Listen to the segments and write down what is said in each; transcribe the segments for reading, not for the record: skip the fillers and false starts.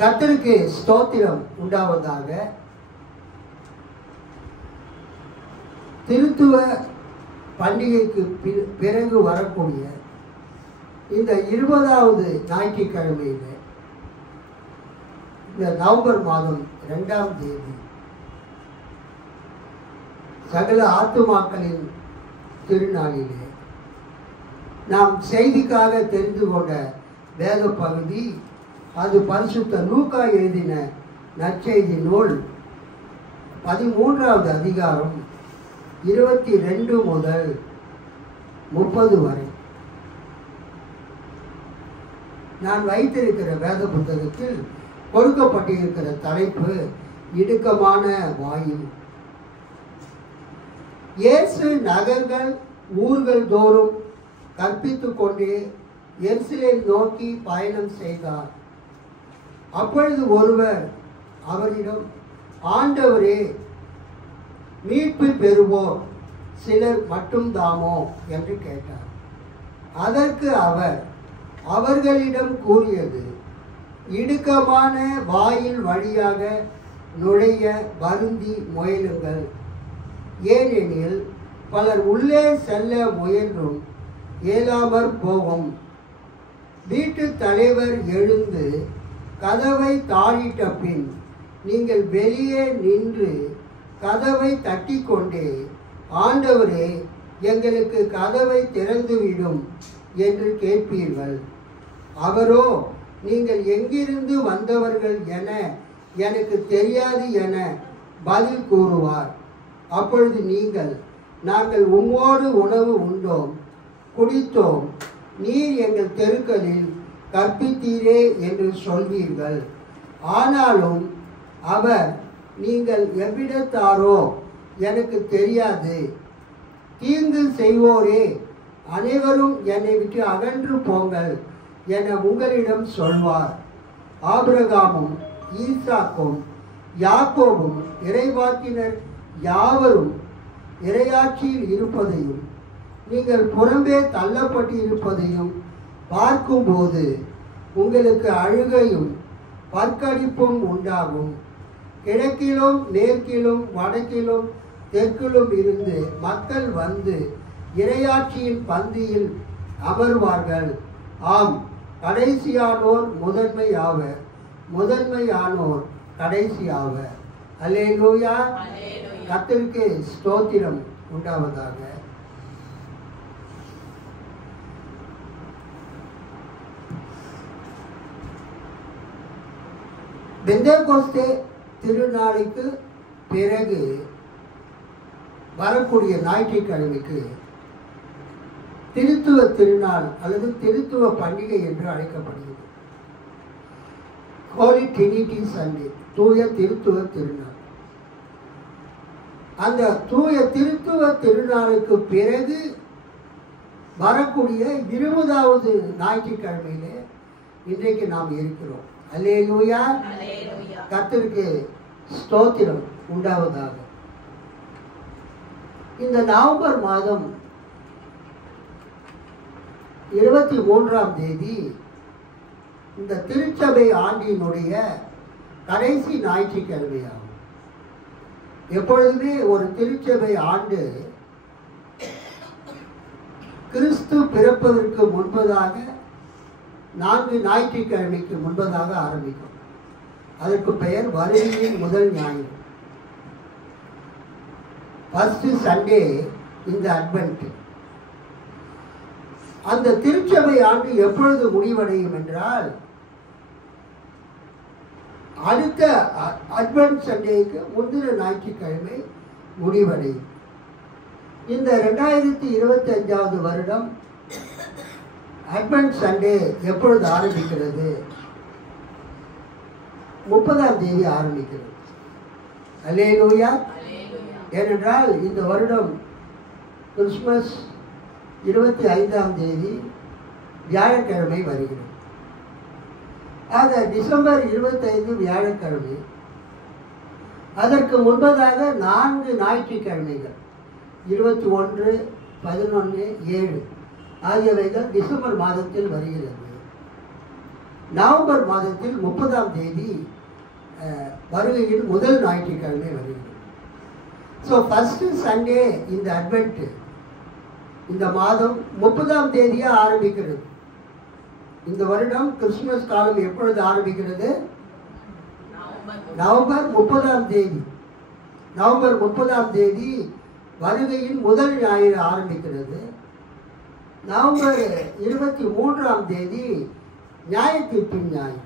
கர்த்தருக்கு ஸ்தோத்திரம் உண்டாவதாக. திருத்துவ பண்டிகைக்கு பிறகு வரக்கூடிய இந்த 20வது ஞாயிற்றுக்கிழமையில் இந்த நவம்பர் மாதம் 2ஆம் தேதி சகல ஆத்துமாக்களின் திருநாளிலே நாம் செய்திக்காக தெரிந்து கொண்ட வேத பகுதி, அது பரிசுத்த லூக்கா எழுதின நற்செய்தி நூல் 13வது அதிகாரம் 22 முதல் 30 வரை. நான் வைத்திருக்கிற வேத புத்தகத்தில் கொடுக்கப்பட்டிருக்கிற தலைப்பு இடுக்கமான வாயில். இயேசு நகர்கள் ஊர்கள் தோறும் கற்பித்துக் கொண்டே எருசலேம் நோக்கி பயணம் செய்தார். அப்பொழுது ஒருவர் அவரிடம், ஆண்டவரே, மீட்பு பெறுவோர் சிலர் மட்டும்தாமோ என்று கேட்டார். அதற்கு அவர் அவர்களிடம் கூறியது, இடுக்கமான வாயில் வழியாக நுழைய வருந்தி முயலுங்கள். ஏனெனில் பலர் உள்ளே செல்ல முயன்றும் இயலாமற் போகும். வீட்டு தலைவர் எழுந்து கதவை தாழிட்ட பின் நீங்கள் வெளியே நின்று கதவை தட்டி கொண்டே, ஆண்டவரே, எங்களுக்கு கதவை திறந்துவிடும் என்று கேட்பீர்கள். அவரோ, நீங்கள் எங்கிருந்து வந்தவர்கள் என எனக்கு தெரியாது என பதில் கூறுவார். அப்பொழுது நீங்கள், நாங்கள் உம்மோடு உணவு உண்டோம் குடித்தோம், நீர் எங்கள் தெருக்களில் கற்பித்தீரே என்று சொல்வீர்கள். ஆனாலும் அவர், நீங்கள் எவ்விடத்தாரோ எனக்கு தெரியாது, தீங்கு செய்வோரே அனைவரும் என்னை விட்டு அகன்று போங்கள் என உங்களிடம் சொல்வார். ஆபிரகாமும் ஈசாக்கும் யாக்கோபும் இறைவாக்கினர் யாவரும் இறையாட்சியில் இருப்பதையும் நீங்கள் புறம்பே தள்ளப்பட்டு இருப்பதையும் பார்க்கும்போது உங்களுக்கு அழுகையும் பற்கடிப்பும் உண்டாகும். கிழக்கிலும் மேற்கிலும் வடக்கிலும் தெற்கிலும் இருந்து மக்கள் வந்து இறையாட்சியின் பந்தியில் அமர்வார்கள். ஆம், கடைசியானோர் முதன்மையாவர், முதன்மையானோர் கடைசியாவர். அல்லேலூயா. கர்த்தருக்கு ஸ்தோத்திரம் உண்டாவதாக. பெந்தேகோஸ்தே திருநாளுக்கு பிறகு வரக்கூடிய ஞாயிற்றுக்கிழமைக்கு திருத்துவ திருநாள் அல்லது திருத்துவ பண்டிகை என்று அழைக்கப்படுகிறது. ஹோலி ட்ரினிட்டி சண்டே, தூய திருத்துவ திருநாள். அந்த தூய திருத்துவ திருநாளுக்கு பிறகு வரக்கூடிய 20வது ஞாயிற்றுக்கிழமையிலே இன்றைக்கு நாம் இருக்கிறோம். அல்லேலூயா. கர்த்தருக்கு ஸ்தோத்திரம் உண்டாவதாக. இந்த நவம்பர் மாதம் 23ஆம் தேதி இந்த திருச்சபை ஆண்டினுடைய கடைசி ஞாயிற்றுக்கிழமையாகும். எப்பொழுதுமே ஒரு திருச்சபை ஆண்டு கிறிஸ்து பிறப்பதற்கு முன்பதாக 4 ஞாயிற்றுக்கிழமைக்கு முன்பதாக ஆரம்பிக்கும். அதற்கு பெயர் வருகையின் முதல் ஞாயிறு. ஃபர்ஸ்ட் சண்டே இந்த அட்வென்ட். அந்த திருச்சபை ஆண்டு எப்பொழுது முடிவடையும் என்றால், அடுத்த அட்வென்ட் சண்டேக்கு முந்தின ஞாயிற்றுக்கிழமை முடிவடையும். இந்த 2025வது வருடம் அட்வென்ட் சண்டே எப்பொழுது ஆரம்பிக்கிறது? 30ஆம் தேதி ஆரம்பிக்கிறது. அல்லேலூயா. ஏனென்றால் இந்த வருடம் கிறிஸ்மஸ் 25ஆம் தேதி வியாழக்கிழமை வருகிறது. ஆக டிசம்பர் 25 வியாழக்கிழமை. அதற்கு முன்பதாக 4 ஞாயிற்றுக்கிழமைகள் 21, 11, 7 ஆகியவைகள் டிசம்பர் மாதத்தில் வருகிறது. நவம்பர் மாதத்தில் 30ஆம் தேதி வருகையில் முதல் ஞாயிற்றுக்கிழமை வருகிறது. ஸோ ஃபஸ்ட்டு சண்டே இந்த அட்வென்ட் இந்த மாதம் 30ஆம் தேதியாக ஆரம்பிக்கிறது. இந்த வருடம் கிறிஸ்துமஸ் காலம் எப்பொழுது ஆரம்பிக்கிறது? நவம்பர் 30ஆம் தேதி. நவம்பர் 30ஆம் தேதி வருகையின் முதல் ஞாயிறு ஆரம்பிக்கிறது. நவம்பர் 23ஆம் தேதி நியாய தீர்ப்பின் ஞாயிறு,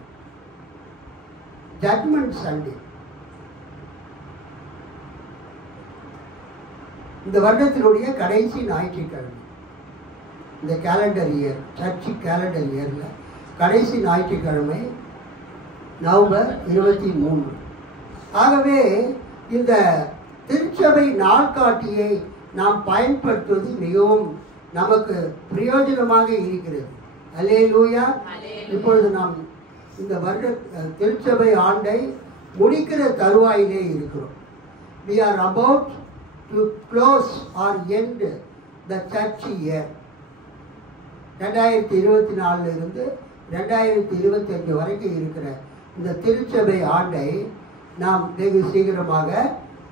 ஜட்மெண்ட் சண்டே. இந்த வருடத்தினுடைய கடைசி ஞாயிற்றுக்கிழமை, இந்த கேலண்டர் இயர், சர்ச்சு கேலண்டர் இயரில் கடைசி ஞாயிற்றுக்கிழமை நவம்பர் 23. ஆகவே இந்த திருச்சபை நாள்காட்டியை நாம் பயன்படுத்துவது மிகவும் நமக்கு பிரயோஜனமாக இருக்கிறது. அல்லேலூயா. இப்பொழுது நாம் இந்த வருட திருச்சபை ஆண்டை முடிக்கிற தருவாயிலே இருக்கிறோம். We are about to close or end the church year. 2024 இருந்து 2025 வரைக்கும் இருக்கிற இந்த திருச்சபை ஆண்டை நாம் வெகு சீக்கிரமாக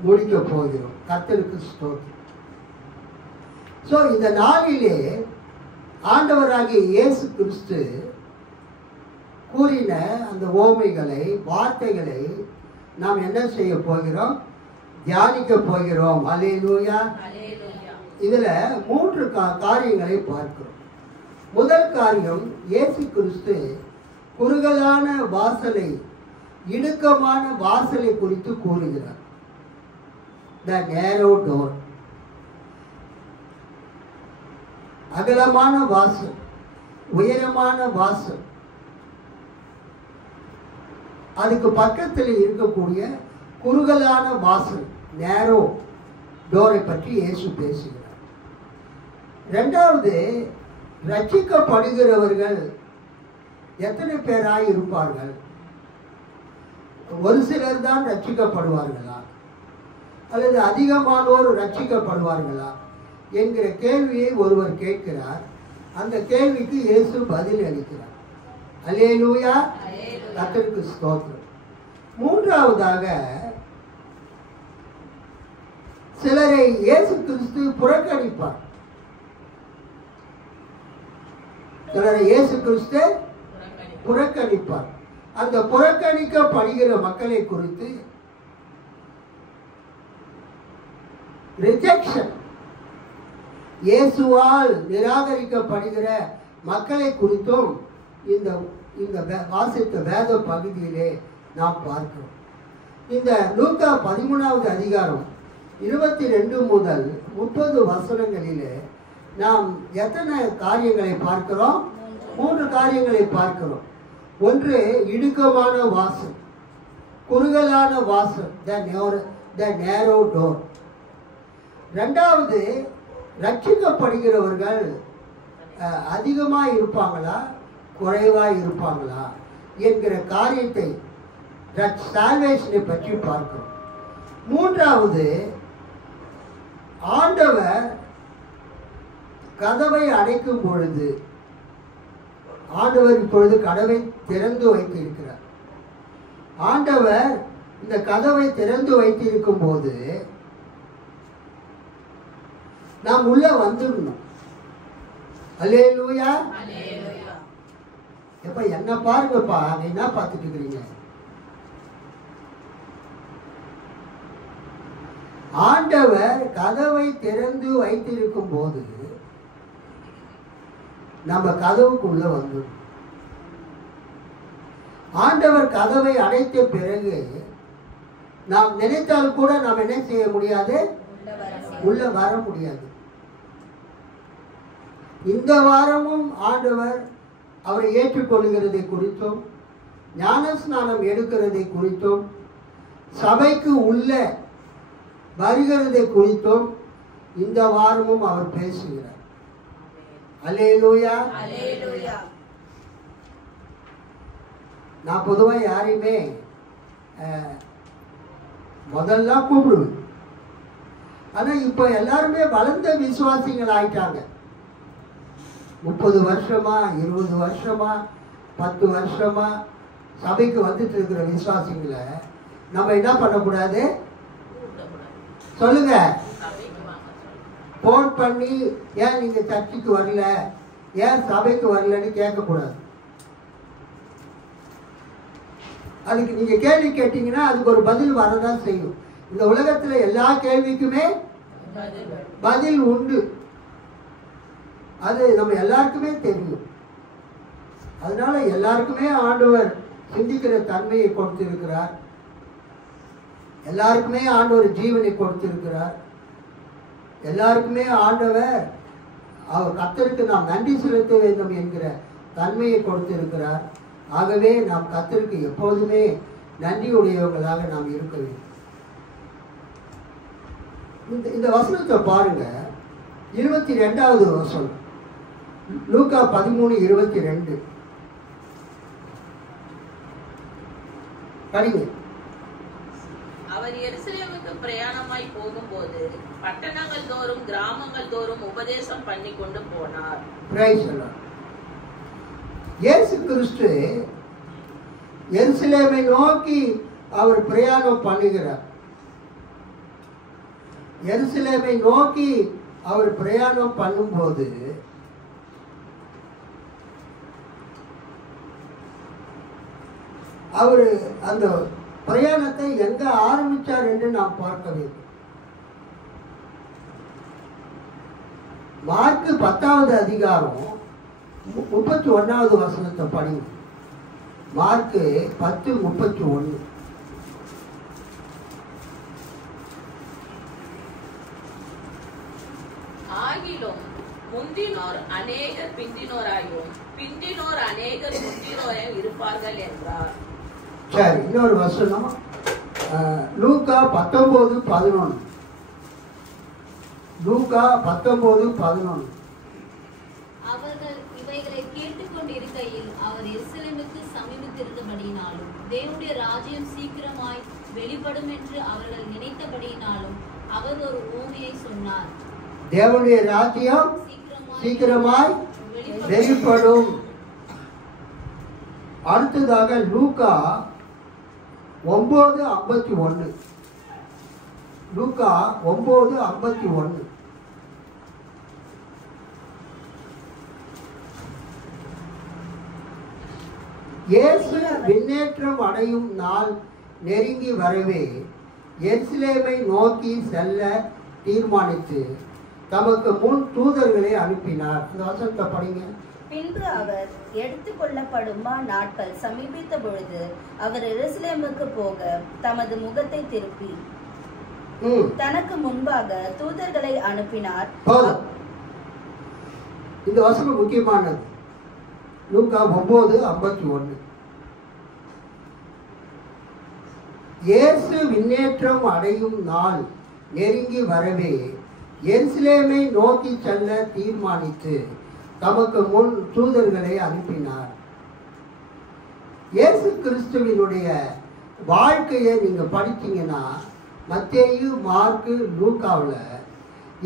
முடிக்க போகிறோம். கர்த்தருக்கு ஸ்தோத்திரம். ஸோ இந்த நாளிலே ஆண்டவராகிய இயேசு கிறிஸ்து கூறின அந்த ஓமைகளை, வார்த்தைகளை நாம் என்ன செய்ய போகிறோம்? தியானிக்க போகிறோம். அல்லேலூயா. இதில் 3 காரியங்களை பார்க்கிறோம். முதல் காரியம், இயேசு கிறிஸ்து குறுகலான வாசலை, இடுக்கமான வாசலை குறித்து கூறுகிறார். The narrow door. அகலமான வாசல், உயரமான வாசல், அதுக்கு பக்கத்தில் இருக்கக்கூடிய குறுகலான வாசல், நேரோ டோரை பற்றி இயேசு பேசுகிறார். இரண்டாவது, ரட்சிக்கப்படுகிறவர்கள் எத்தனை பேராய் இருப்பார்கள்? ஒரு சிலர் தான் ரட்சிக்கப்படுவார்களா அல்லது அதிகமானோர் ரட்சிக்கப்படுவார்களா என்கிற கேள்வியை ஒருவர் கேட்கிறார். அந்த கேள்விக்கு இயேசு பதில் அளிக்கிறார். அல்லேலூயா. கர்த்தருக்கு ஸ்தோத்திரம். மூன்றாவதாக, சிலரை இயேசு கிறிஸ்து புறக்கணிப்பார். சிலரை இயேசு கிறிஸ்து புறக்கணிப்பார். அந்த புறக்கணிக்கப்படுகிற மக்களை குறித்து, ரிஜெக்ஷன், இயேசுவால் நிராகரிக்கப்படுகிற மக்களை குறித்தும் இந்த வாசித்த வேத பகுதியிலே நாம் பார்க்கிறோம். இந்த லூக்கா 13வது அதிகாரம் 22 முதல் 30 வசனங்களிலே நாம் எத்தனை காரியங்களை பார்க்கிறோம்? 3 காரியங்களை பார்க்கிறோம். ஒன்று, இடுக்கமான வாசல், குறுகலான வாசல், the narrow door. இரண்டாவது, ரட்சிக்கப்படுகிறவர்கள் அதிகமாக இருப்பாங்களா குறைவாக இருப்பாங்களா என்கிற காரியத்தை, சால்வேஷனை பற்றி பார்க்கிறோம். மூன்றாவது, ஆண்டவர் கதவை அடைக்கும் பொழுது, ஆண்டவர் இப்பொழுது கதவை திறந்து வைத்திருக்கிறார். ஆண்டவர் இந்த கதவை திறந்து வைத்திருக்கும் போது நாம் உள்ள வந்துடணும். அல்லேலூயா. எப்ப என்ன பாருங்கப்பா, என்ன பார்த்துட்டு இருக்கிறீங்க? ஆண்டவர் கதவை திறந்து வைத்திருக்கும் போது நம்ம கதவுக்குள்ள வந்துடும். ஆண்டவர் கதவை அடைத்த பிறகு நாம் நினைத்தால் கூட நாம் என்ன செய்ய முடியாது? உள்ள வர முடியாது. இந்த வாரமும் ஆண்டவர் அவரை ஏற்றுக்கொள்கிறதை குறித்தும், ஞானஸ்நானம் எடுக்கிறதை குறித்தும், சபைக்கு உள்ள வருகிறதை குறித்தும் இந்த வாரமும் அவர் பேசுகிறார். அல்லேலூயா. நான் பொதுவாக யாரையுமே முதல்ல கூப்பிடுவேன். ஆனால் இப்போ எல்லாருமே வளர்ந்த விசுவாசிகள் ஆயிட்டாங்க. 30 வருஷமா 20 வருஷமா 10 வருஷமா சபைக்கு வந்துட்டு இருக்கிற விசுவாசிகளை நம்ம என்ன பண்ணக்கூடாது? சொல்லுங்க. போன் பண்ணி ஏன் நீங்க சர்ச்சுக்கு வரல, ஏன் சபைக்கு வரலன்னு கேட்கக்கூடாது. அதுக்கு நீங்க கேள்வி கேட்டீங்கன்னா அதுக்கு ஒரு பதில் வரதான் செய்யும். இந்த உலகத்துல எல்லா கேள்விக்குமே பதில் உண்டு. அது நம்ம எல்லாருக்குமே தெரியும். அதனால எல்லாருக்குமே ஆண்டவர் சிந்திக்கிற தன்மையை கொடுத்திருக்கிறார். எல்லாருக்குமே ஆண்டவர் ஜீவனை கொடுத்திருக்கிறார். எல்லாருக்குமே ஆண்டவர் அவர் கர்த்தருக்கு நாம் நன்றி செலுத்த வேண்டும் என்கிற தன்மையை கொடுத்திருக்கிறார். ஆகவே நாம் கர்த்தருக்கு எப்போதுமே நன்றியுடையவங்களாக நாம் இருக்க வேண்டும். இந்த வசனத்தை பாருங்க, 22வது வசனம், லூக்கா 13:22 படிங்க. அவர் எருசலேமுக்கு பிரயாணமாய் போகும்போது பட்டணங்கள் தோறும் கிராமங்கள் தோறும் உபதேசம் பண்ணி கொண்டு போனார். இயேசு கிறிஸ்து எருசலேமை நோக்கி அவர் பிரயாணம் பண்ணுகிறார். எருசலேமை நோக்கி அவர் பிரயாணம் பண்ணும்போது அவர் அந்த பிரயாணத்தை எங்க ஆரம்பிச்சார் என்று நாம் பார்க்க வேண்டும். மார்க்கு 10வது அதிகாரம் 31வது வசனத்தை படிங்க. மார்க்கு 10:31. ஆகிலும் முந்தினோர் அநேகர் பிந்தினோராயும் பிந்தினோர் அநேகர் முந்தினோராயும் இருப்பார்கள் என்றார். சரி, இன்னொரு வசனம், லூக்கா 19:11. லூக்கா 19:11. அவர்கள் இவைகளை கேட்டுக்கொண்டிருக்கையில் அவர் எருசலேமுக்கு சமீபித்திருந்தபடியினாலும் தேவனுடைய ராஜ்யம் சீக்கிரமாய் வெளிப்படும் என்று அவர்கள் நினைத்தபடியினாலும் அவர் ஒரு உவமையை சொன்னார். தேவனுடைய ராஜ்யம் சீக்கிரமாய் வெளிப்படும். அடுத்ததாக லூக்கா 9:51. லூக்கா 9:51. இயேசு விண்ணேற்றம் அடையும் நாள் நெருங்கி வரவே எருசலேமை நோக்கி செல்ல தீர்மானித்து தமக்கு முன் தூதர்களை அனுப்பினார். அந்த வசனத்தை படிங்க. பின்பு அவர் எடுத்துக்கொள்ளப்படும் நாட்கள் சமீபித்த பொழுது அவர் எருசலேமுக்கு போக தமது முகத்தை திருப்பி தனக்கு முன்பாக தூதர்களை அனுப்பினார். இந்த வசனம் முக்கியமானது. லூக்கா 9:51. இயேசு விண்ணேற்றம் அடையும் நாள் நெருங்கி வரவே எருசலேமை நோக்கி செல்ல தீர்மானித்து தமக்கு முன் தூதர்களை அனுப்பினார். இயேசு கிறிஸ்துவினுடைய வாழ்க்கையை நீங்க படிச்சீங்கன்னா மத்தேயு, மார்க்கு, லூக்காவில்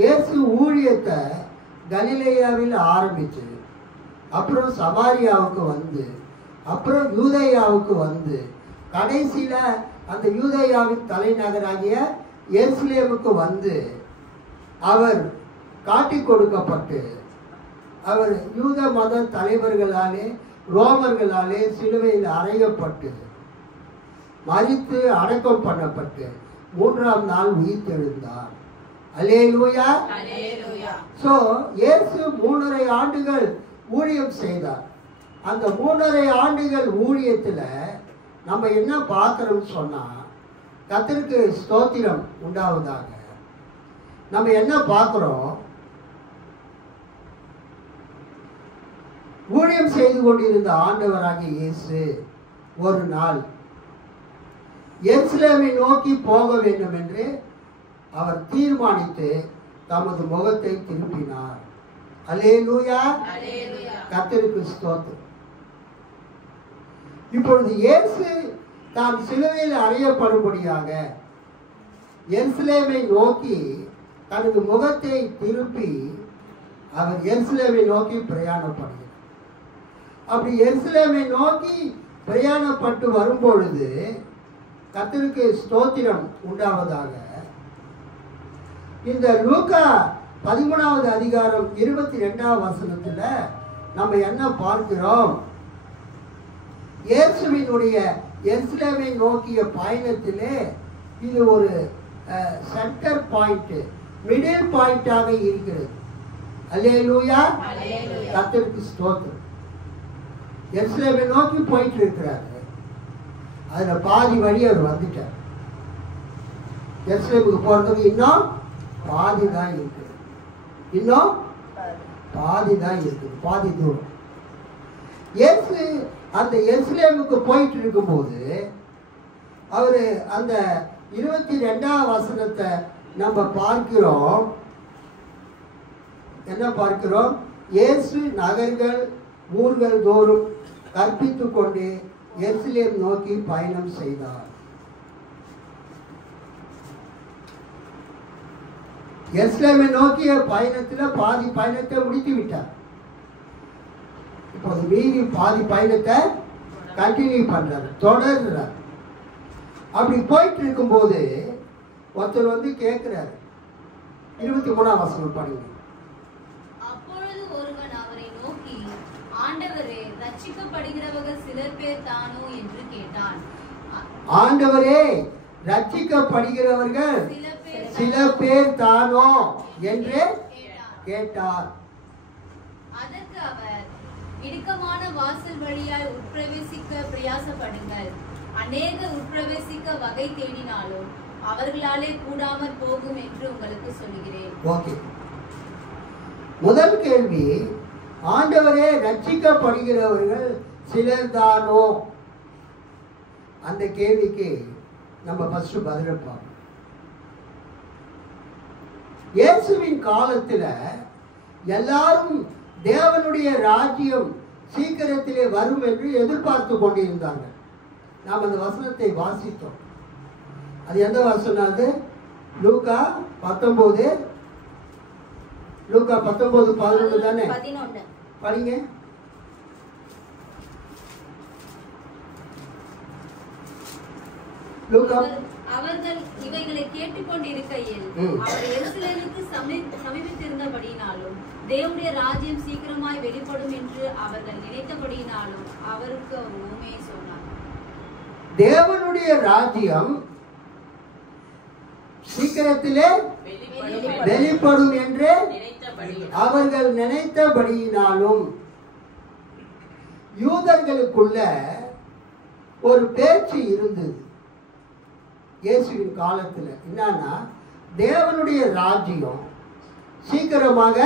இயேசு ஊழியத்தை கலிலேயாவில் ஆரம்பிச்சு அப்புறம் சமாரியாவுக்கு வந்து அப்புறம் யூதேயாவுக்கு வந்து கடைசியில அந்த யூதேயாவின் தலைநகராகிய எருசலேமுக்கு வந்து அவர் காட்டிக் கொடுக்கப்பட்டு அவர் யூத மத தலைவர்களாலே ரோமர்களாலே சிலுவையில் அறையப்பட்டு மரித்து அடக்கம் பண்ணப்பட்டு 3ஆம் நாள் உயிர்த்தெழுந்தார். அல்லேலூயா. சோ இயேசு 3.5 ஆண்டுகள் ஊழியம் செய்தார். அந்த 3.5 ஆண்டுகள் ஊழியத்துல நம்ம என்ன பார்க்கிறோம் சொன்னா, கர்த்தருக்கு ஸ்தோத்திரம் உண்டாவதாக. நம்ம என்ன பார்க்கிறோம்? ஊழியம் செய்து கொண்டிருந்த ஆண்டவராகிய இயேசு ஒரு நாள் எருசலேமை நோக்கி போக வேண்டும் என்று அவர் தீர்மானித்து தமது முகத்தை திருப்பினார். அல்லேலூயா. கர்த்தருக்கு ஸ்தோத்திரம். இப்பொழுது இயேசு தாம் சிலுவையில் அறையப்படும்படியாக எருசலேமை நோக்கி தனது முகத்தை திருப்பி அவர் எருசலேமை நோக்கி பிரயாணப்படுகிறார். அப்படி எருசலேமை நோக்கி பிரயாணப்பட்டு வரும்பொழுது கர்த்தருக்கு ஸ்தோத்திரம் உண்டாவதாக. இந்த லூக்கா 13வது அதிகாரம் 22வது வசனத்துல நம்ம என்ன பார்க்கிறோம்? இயேசுவினுடைய எருசலேமை நோக்கிய பயணத்திலே இது ஒரு சென்டர் பாயிண்ட், மிடில் பாயிண்டாக இருக்கிறது. அல்லேலூயா, கர்த்தருக்கு ஸ்தோத்திரம். எருசலேமை நோக்கி போயிட்டு இருக்கிறாரு. அதுல பாதி வழி அவர் வந்துட்டார். எருசலேமுக்கு போறதுக்கு இன்னும் பாதி தான் இருக்குது. இன்னும் பாதி தான் இருக்குது, பாதி தூரம். இயேசு அந்த எருசலேமுக்கு போயிட்டு இருக்கும்போது அவரு அந்த 22வது வசனத்தை நம்ம பார்க்கிறோம். என்ன பார்க்கிறோம்? இயேசு நகர்கள் ஊர்கள் தோறும் கற்பித்து கொண்டு எருசலேம் நோக்கி பயணம் செய்தார். எருசலேமை நோக்கிய பயணத்தில் பாதி பயணத்தை முடித்து விட்டார். இப்போது மீதி பாதி பயணத்தை கண்டினியூ பண்றாரு, தொடர்றார். அப்படி போயிட்டு இருக்கும்போது ஒருத்தர் வந்து கேட்கிறாரு. 23வது வசனம் படிங்க. அப்பொழுது ஒருவன் அவரை நோக்கி, ஆண்டவரே, ரட்சிக்கப்படுகிறவர்கள் சிலர் பேர் தானோ என்று கேட்டான். ஆண்டவரே, ரட்சிக்கப்படுகிறவர்கள் சில பேர் தானோ என்று கேட்டார். அதற்கு அவர், இடுக்கமான வாசல் வழியாய் உட்பிரவேசிக்க பிரயாசப்படுங்கள். அநேகர் உட்பிரவேசிக்க வகை தேடினாலும் அவர்களாலே கூடாமற் போகும் என்று உங்களுக்கு சொல்கிறேன். ஓகே, முதல் கேள்வி, ஆண்டவரே, ரட்சிக்கப்படுகிறவர்கள் சிலர் தானோ? அந்த கேள்விக்கு நம்ம ஃபர்ஸ்ட் பதிலளிப்போம். இயேசுவின் காலத்துல எல்லாரும் தேவனுடைய ராஜ்யம் சீக்கிரத்திலே வரும் என்று எதிர்பார்த்து கொண்டிருந்தாங்க. நாம் அந்த வசனத்தை வாசித்தோம். அது எந்த வசனம்? அது லூக்கா 19:11 தானே? 11. படிங்க. லூக்கா. அவர்கள் இவைகளை கேட்டுக்கொண்டிருக்கையில் அவர் எருசலேமுக்கு சமீபித்திருந்தபடியினாலும் தேவனுடைய ராஜ்யம் சீக்கிரமாய் வெளிப்படும் என்று அவர்கள் நினைத்தபடியினாலும் அவருக்கு ஒரு உண்மையை சொன்னார். தேவனுடைய ராஜ்யம் சீக்கிரத்திலே வெளிப்படும் என்று அவர்கள் நினைத்தபடியினாலும் யூதர்களுக்குள்ள ஒரு பேச்சு இருந்தது இயேசுவின் காலத்துல. என்னன்னா, தேவனுடைய ராஜ்யம் சீக்கிரமாக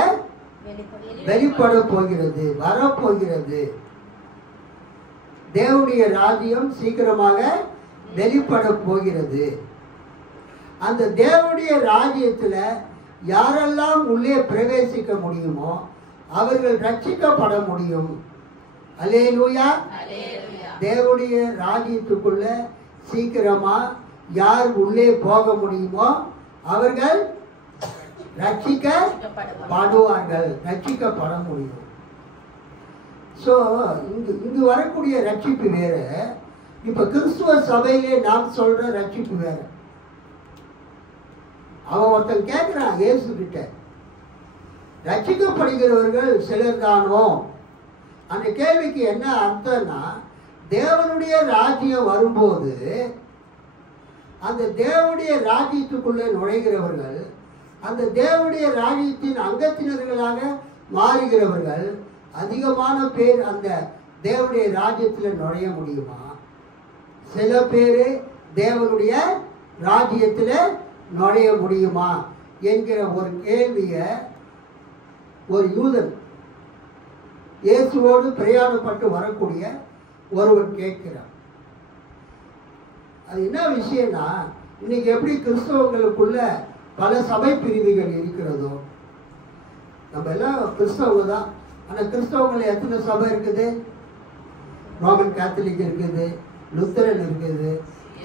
வெளிப்பட போகிறது, வரப்போகிறது. தேவனுடைய ராஜ்யம் சீக்கிரமாக வெளிப்பட போகிறது. அந்த தேவனுடைய ராஜ்யத்துல யாரெல்லாம் உள்ளே பிரவேசிக்க முடியுமோ அவர்கள் ரட்சிக்கப்பட முடியும். அல்லேலூயா. தேவனுடைய ராஜ்யத்துக்குள்ள சீக்கிரமா யார் உள்ளே போக முடியுமோ அவர்கள் ரட்சிக்கப்படுவார்கள், ரட்சிக்கப்பட முடியும். ஸோ இங்கு வரக்கூடிய ரட்சிப்பு வேற, இப்ப கிறிஸ்துவ சபையிலே நாம் சொல்ற ரட்சிப்பு வேற. அவன் ஒருத்தன் கேட்கிறான் இயேசு கிட்ட, ரட்சிக்கப்படுகிறவர்கள் சிலர் தானோ? அந்த கேள்விக்கு என்ன அர்த்தம்னா, தேவனுடைய ராஜ்யம் வரும்போது அந்த தேவனுடைய ராஜ்யத்துக்குள்ளே நுழைகிறவர்கள், அந்த தேவனுடைய ராஜ்யத்தின் அங்கத்தினர்களாக மாறுகிறவர்கள் அதிகமான பேர் அந்த தேவனுடைய ராஜ்யத்தில் நுழைய முடியுமா? சில பேர் தேவனுடைய ராஜ்யத்தில் நுழைய முடியுமா என்கிற ஒரு கேள்வியை ஒரு யூதன் இயேசுவோடு பிரயாணப்பட்டு வரக்கூடிய ஒருவன் கேட்கிறான். அது என்ன விஷயம்னா, இன்னைக்கு எப்படி கிறிஸ்தவங்களுக்குள்ள பல சபை பிரிவுகள் இருக்கிறதோ, நம்ம எல்லாம் கிறிஸ்தவங்க தான். ஆனால் கிறிஸ்தவங்கள் எத்தனை சபை இருக்குது? ரோமன் கேத்தலிக் இருக்குது, லுத்தரன் இருக்குது,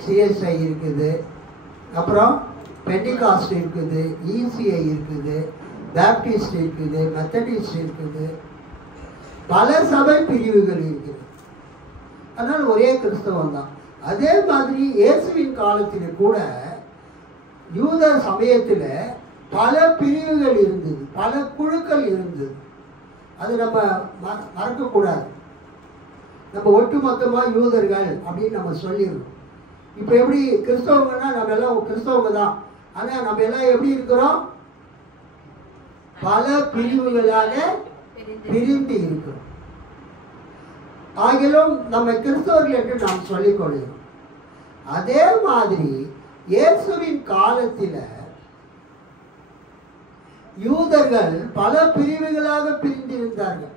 சிஎஸ்ஐ இருக்குது, அப்புறம் பெண்டிகாஸ்ட் இருக்குது, இசிஐ இருக்குது, பேப்டிஸ்ட் இருக்குது, மெத்தடிஸ்ட் இருக்குது. பல சபை பிரிவுகள் இருக்கிறது. அதனால் ஒரே கிறிஸ்தவம் தான். அதே மாதிரி இயேசுவின் காலத்தில் கூட யூத சமயத்தில் பல பிரிவுகள் இருந்தது, பல குழுக்கள் இருந்தது. அது நம்ம மறக்கக்கூடாது. நம்ம ஒட்டுமொத்தமாக யூதர்கள் அப்படின்னு நம்ம சொல்லிடுறோம். இப்போ எப்படி கிறிஸ்தவங்கன்னா நம்ம எல்லாம் கிறிஸ்தவங்க தான், ஆனால் நம்ம எல்லாம் எப்படி இருக்கிறோம்? பல பிரிவுகளாக பிரிந்து இருக்கிறோம். ஆகிலும் நம்ம கிறிஸ்தவர்கள் என்று நாம் சொல்லிக் கொள்கிறோம். அதே மாதிரி இயேசுவின் காலத்தில் யூதர்கள் பல பிரிவுகளாக பிரிந்திருந்தார்கள்.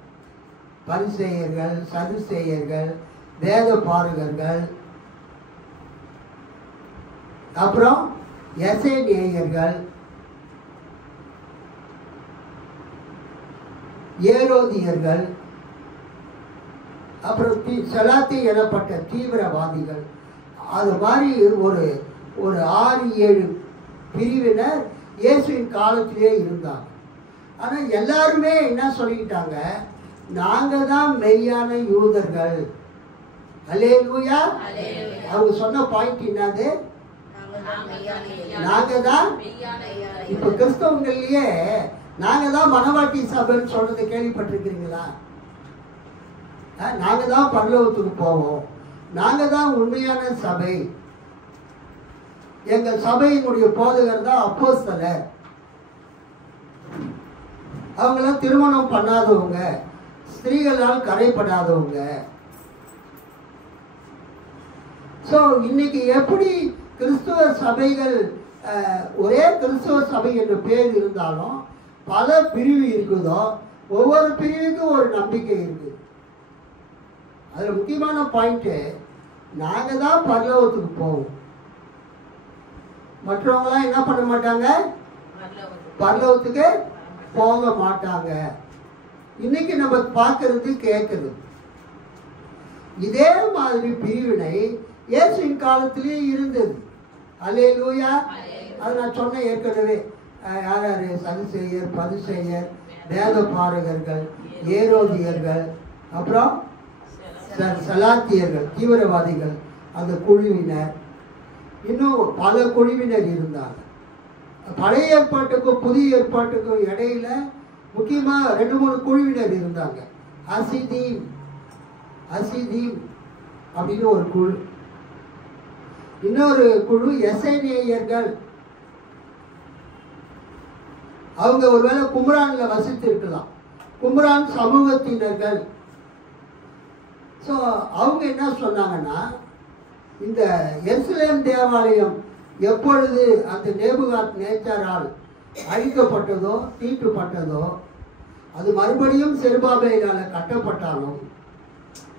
பரிசேயர்கள், சதுசேயர்கள், வேத பாரகர்கள், அப்புறம் எசேனியர்கள், ஏரோதியர்கள், அப்புறம் செலாத்தி எனப்பட்ட தீவிரவாதிகள். அது மாதிரி ஒரு 6-7 பிரிவினர் இயேசுவின் காலத்திலே இருந்தாங்க. ஆனால் எல்லாருமே என்ன சொல்லிக்கிட்டாங்க? நாங்கள் தான் மெய்யான யூதர்கள். அல்லேலூயா. அவங்க சொன்ன பாயிண்ட் என்னது? நாங்க தான். இப்ப கிறிஸ்தவங்களையே நாங்க தான் மனவாட்டி சபைன்னு சொல்றதை கேள்விப்பட்டிருக்கிறீங்களா? நாங்க தான் பரலோகத்துக்கு போவோம், நாங்க தான் உண்மையான சபை, எங்கள் சபையினுடைய போதகர் தான் அப்போஸ்தலர். அவங்களாம் திருமணம் பண்ணாதவங்க, ஸ்திரீகளால் கரைப்படாதவங்க. ஸோ இன்னைக்கு எப்படி கிறிஸ்துவ சபைகள் ஒரே கிறிஸ்துவ சபை என்ற பேர் இருந்தாலும் பல பிரிவு இருக்குதோ, ஒவ்வொரு பிரிவுக்கும் ஒரு நம்பிக்கை இருக்குது. அதில் முக்கியமான பாயிண்ட்டு, நாங்கள் தான் பரலோகத்துக்கு போவோம், மற்றவங்களாம் என்ன பண்ண மாட்டாங்க, பரலோகத்துக்கு போக மாட்டாங்க. இன்னைக்கு நம்ம பார்க்கறது கேட்கறது. இதே மாதிரி பிரிவினை இயேசுவின் காலத்திலே இருந்தது. அல்லேலூயா. அது நான் சொன்னேன் ஏற்கனவே. யார் யார்? சதுசேயர், பரிசேயர், வேத பாரகர்கள், ஏரோதியர்கள், அப்புறம் செலாத்தியர்கள், தீவிரவாதிகள், அந்த குழுவினர், இன்னும் பல குழுவினர் இருந்தாங்க. பழைய ஏற்பாட்டுக்கும் புதிய ஏற்பாட்டுக்கும் இடையில முக்கியமாக 2-3 குழுவினர் இருந்தாங்க. அசிதீம் அப்படின்னு ஒரு குழு. இன்னொரு குழு எசேனியர்கள். அவங்க ஒருவேளை கும்ரான்ல வசித்து இருக்கலாம், கும்ரான் சமூகத்தினர்கள். ஸோ அவங்க என்ன சொன்னாங்கன்னா, இந்த எருசலேம் தேவாலயம் எப்பொழுது அந்த நேபுகாத் நேச்சாரால் அழிக்கப்பட்டதோ, தீட்டுப்பட்டதோ, அது மறுபடியும் செருபாபேலால் கட்டப்பட்டாலும்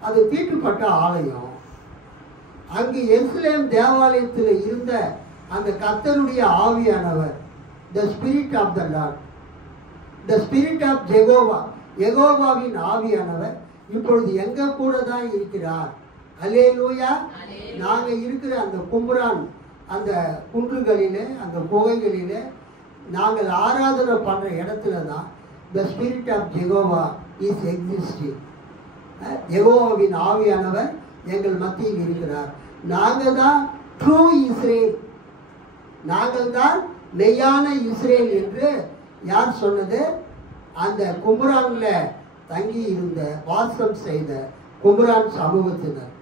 அது தீட்டுப்பட்ட ஆலயம். அங்கு எருசலேம் தேவாலயத்தில் இருந்த அந்த கர்த்தருடைய ஆவியானவர், the spirit of the Lord, the spirit of Jehovah, யெகோவாவின் ஆவியானவர் இப்பொழுது எங்க கூட தான் இருக்கிறார். அல்லேலூயா. நாங்க இருக்கிற அந்த கும்ரான், அந்த குன்றுகளிலே, அந்த குகைகளிலே நாங்கள் ஆராதனை பண்ற இடத்துல தான் the spirit of Jehovah is existing. யெகோவாவின் ஆவியானவர் எங்கள் மத்தியில் இருக்கிறார். நாங்கள் தான் ட்ரூ இஸ்ரேல், நாங்கள் தான் மெய்யான இஸ்ரேல் என்று யார் சொன்னது? அந்த கும்ரான்ல தங்கி இருந்த, வாசம் செய்த கும்ரான் சமூகத்தினர்.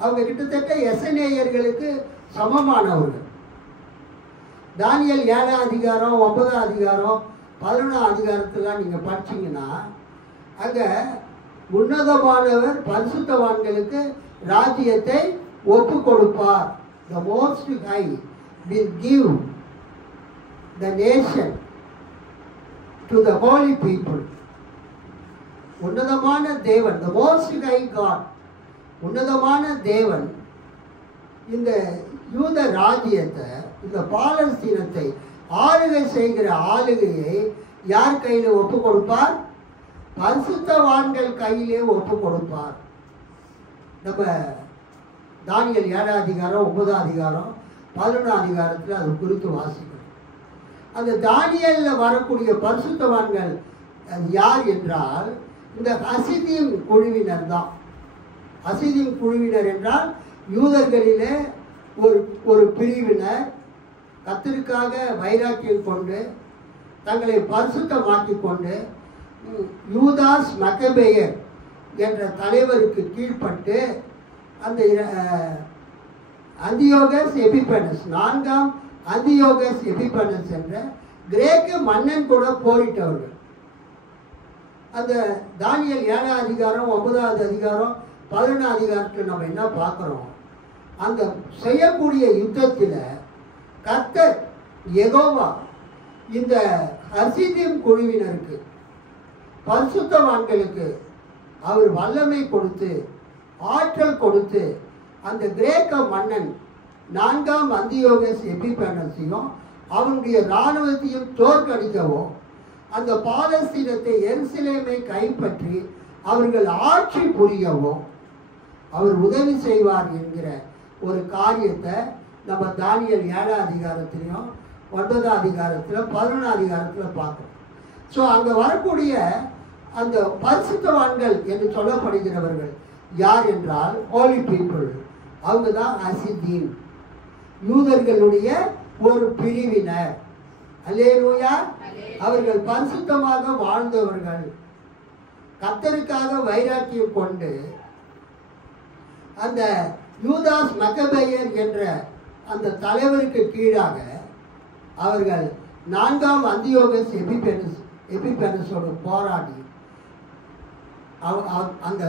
அவங்க கிட்டத்தட்ட எசனேயர்களுக்கு சமமானவர்கள். தானியேல் 7ஆம் அதிகாரம், 9ஆம் அதிகாரம், 11ஆம் அதிகாரத்தெல்லாம் நீங்க படிச்சீங்கன்னா அங்க உன்னதமானவர் பரிசுத்தவான்களுக்கு ராஜ்யத்தை ஒப்பு கொடுப்பார். The Most High will give the nation to the holy people. உன்னதமான தேவன், the Most High God, உன்னதமான தேவன் இந்த யூத ராஜ்யத்தை, இந்த பாலஸ்தீனத்தை ஆளுகை செய்கிற ஆளுகையை யார் கையில் ஒப்பு கொடுப்பார்? பரிசுத்தவான்கள் கையிலே ஒப்பு கொடுப்பார். நம்ம தானியேல் 7ஆம் அதிகாரம், 9ஆம் அதிகாரம், 11ஆம் அதிகாரத்தில் அது குறித்து வாசிக்கிறோம். அந்த தானியேலில் வரக்கூடிய பரிசுத்தவான்கள் யார் என்றால், இந்த ஹசிதீம் குழுவினர் தான். ஹசிதீம் குழுவினர் என்றால் யூதர்களிலே ஒரு பிரிவினர் கர்த்தருக்காக வைராக்கியம் கொண்டு தங்களை பரிசுத்தமாக்கி கொண்டு யூதாஸ் மக்கபேயர் என்ற தலைவருக்கு கீழ்ப்பட்டு அந்த அந்தியோகஸ் எபிபனஸ் 4ஆம் அந்தியோகஸ் எபிபனஸ் என்ற கிரேக்க மன்னன் கூட போரிட்டவர்கள். அந்த தானியேல் 7ஆம் அதிகாரம் 9வது அதிகாரம் 11ஆம் அதிகாரத்தில் நம்ம என்ன பார்க்குறோம்? அந்த செய்யக்கூடிய யுத்தத்தில் கர்த்தர் யெகோவா இந்த ஹசிதீம் குழுவினருக்கு பரிசுத்தவான்களுக்கு அவர் வல்லமை கொடுத்து ஆற்றல் கொடுத்து அந்த கிரேக்க மன்னன் 4ஆம் அந்தியோகஸ் எபிபனஸையும் அவனுடைய இராணுவத்தையும் தோற்கடிக்கவும் அந்த பாலஸ்தீனத்தை எருசலேமை கைப்பற்றி அவர்கள் ஆட்சி புரியவும் அவர் உதவி செய்வார் என்கிற ஒரு காரியத்தை நம்ம தானியேல் 7ஆம் அதிகாரத்திலையும் 9ஆம் அதிகாரத்தில் 11ஆம் அதிகாரத்தில் பார்க்குறோம். ஸோ அங்கே வரக்கூடிய அந்த பரிசுத்தவான்கள் என்று சொல்லப்படுகிறவர்கள் யார் என்றால் ஹோலி பீப்புள். அவங்க தான் ஹசிதீம், யூதர்களுடைய ஒரு பிரிவினர். அல்லேலூயா. அவர்கள் பரிசுத்தமாக வாழ்ந்தவர்கள், கர்த்தருக்காக வைராக்கியம் கொண்டு அந்த யூதாஸ் மக்கபேயர் என்ற அந்த தலைவருக்கு கீழாக அவர்கள் 4ஆம் அந்தியோகஸ் எபிபனஸோடு போராடி அந்த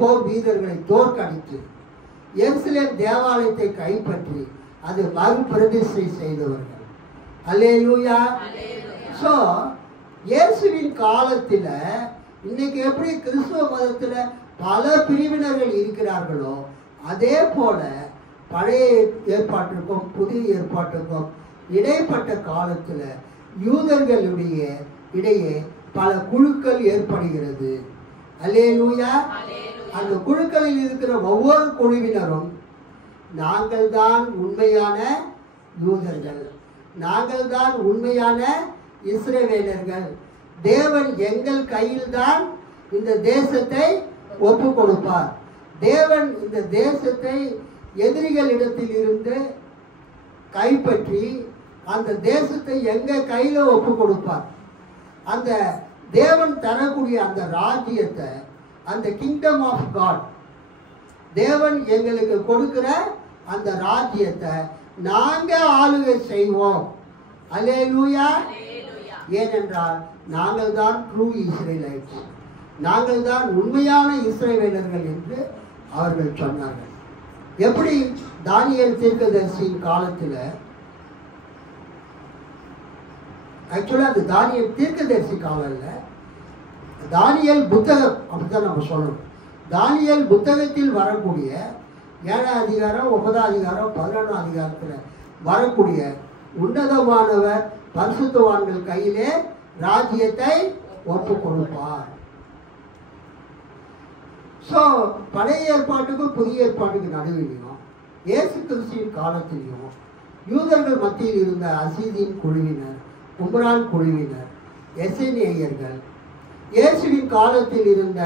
போர் வீரர்களை தோற்கடித்து எருசலேம் தேவாலயத்தை கைப்பற்றி அது மறுபிரதிஷ்டை செய்தவர்கள். அல்லேலூயா. ஸோ இயேசுவின் காலத்தில் இன்னைக்கு எப்படி கிறிஸ்துவ மதத்தில் பல பிரிவினர்கள் இருக்கிறார்களோ அதே போல பழைய ஏற்பாட்டிற்கும் புதிய ஏற்பாட்டுக்கும் இடைப்பட்ட காலத்தில் யூதர்களுடைய இடையே பல குழுக்கள் ஏற்படுகிறது. அல்லேலூயா. அந்த குழுக்களில் இருக்கிற ஒவ்வொரு குழுவினரும் நாங்கள் தான் உண்மையான யூதர்கள், நாங்கள் தான் உண்மையான இஸ்ரவேலர்கள், தேவன் எங்கள் கையில் தான் இந்த தேசத்தை ஒப்பு கொடுப்பார், தேவன் இந்த தேசத்தை எதிரிகளிடத்தில் இருந்து கைப்பற்றி அந்த தேசத்தை எங்க கையில ஒப்பு கொடுப்பார். அந்த தேவன் தரக்கூடிய அந்த ராஜ்யத்தை, அந்த கிங்டம் ஆஃப் காட், தேவன் எங்களுக்கு கொடுக்கிற அந்த ராஜ்யத்தை நாங்க ஆளுகை செய்வோம். அல்லேலூயா. ஏனென்றால் நாங்கள் தான் ட்ரூ இஸ்ரேலைட்ஸ், நாங்கள் தான் உண்மையான இஸ்ரவேலர்கள் என்று அவர்கள் சொன்னார்கள். எப்படி தானியேல் தீர்க்கதரிசியின் காலத்தில், ஆக்சுவலாக அது தானியேல் தீர்க்கதரிசி காலம் இல்லை, தானியேல் புத்தகம் அப்படித்தான் நம்ம சொல்லணும். தானியேல் புத்தகத்தில் வரக்கூடிய 7ஆம் அதிகாரம் 9ஆம் அதிகாரம் 11ஆம் அதிகாரத்தில் வரக்கூடிய உன்னதமானவர் பரிசுத்தவான்கள் கையிலே ராஜ்யத்தை ஒப்பு கொடுப்பார். ஸோ பழைய ஏற்பாட்டுக்கும் புதிய ஏற்பாட்டுக்கு நடுவிலையும் இயேசு கிறிஸ்துவின் காலத்திலையும் யூதர்கள் மத்தியில் இருந்த அசீதின் குழுவினர், கும்ரான் குழுவினர், எசேனியர்கள், இயேசுவின் காலத்தில் இருந்த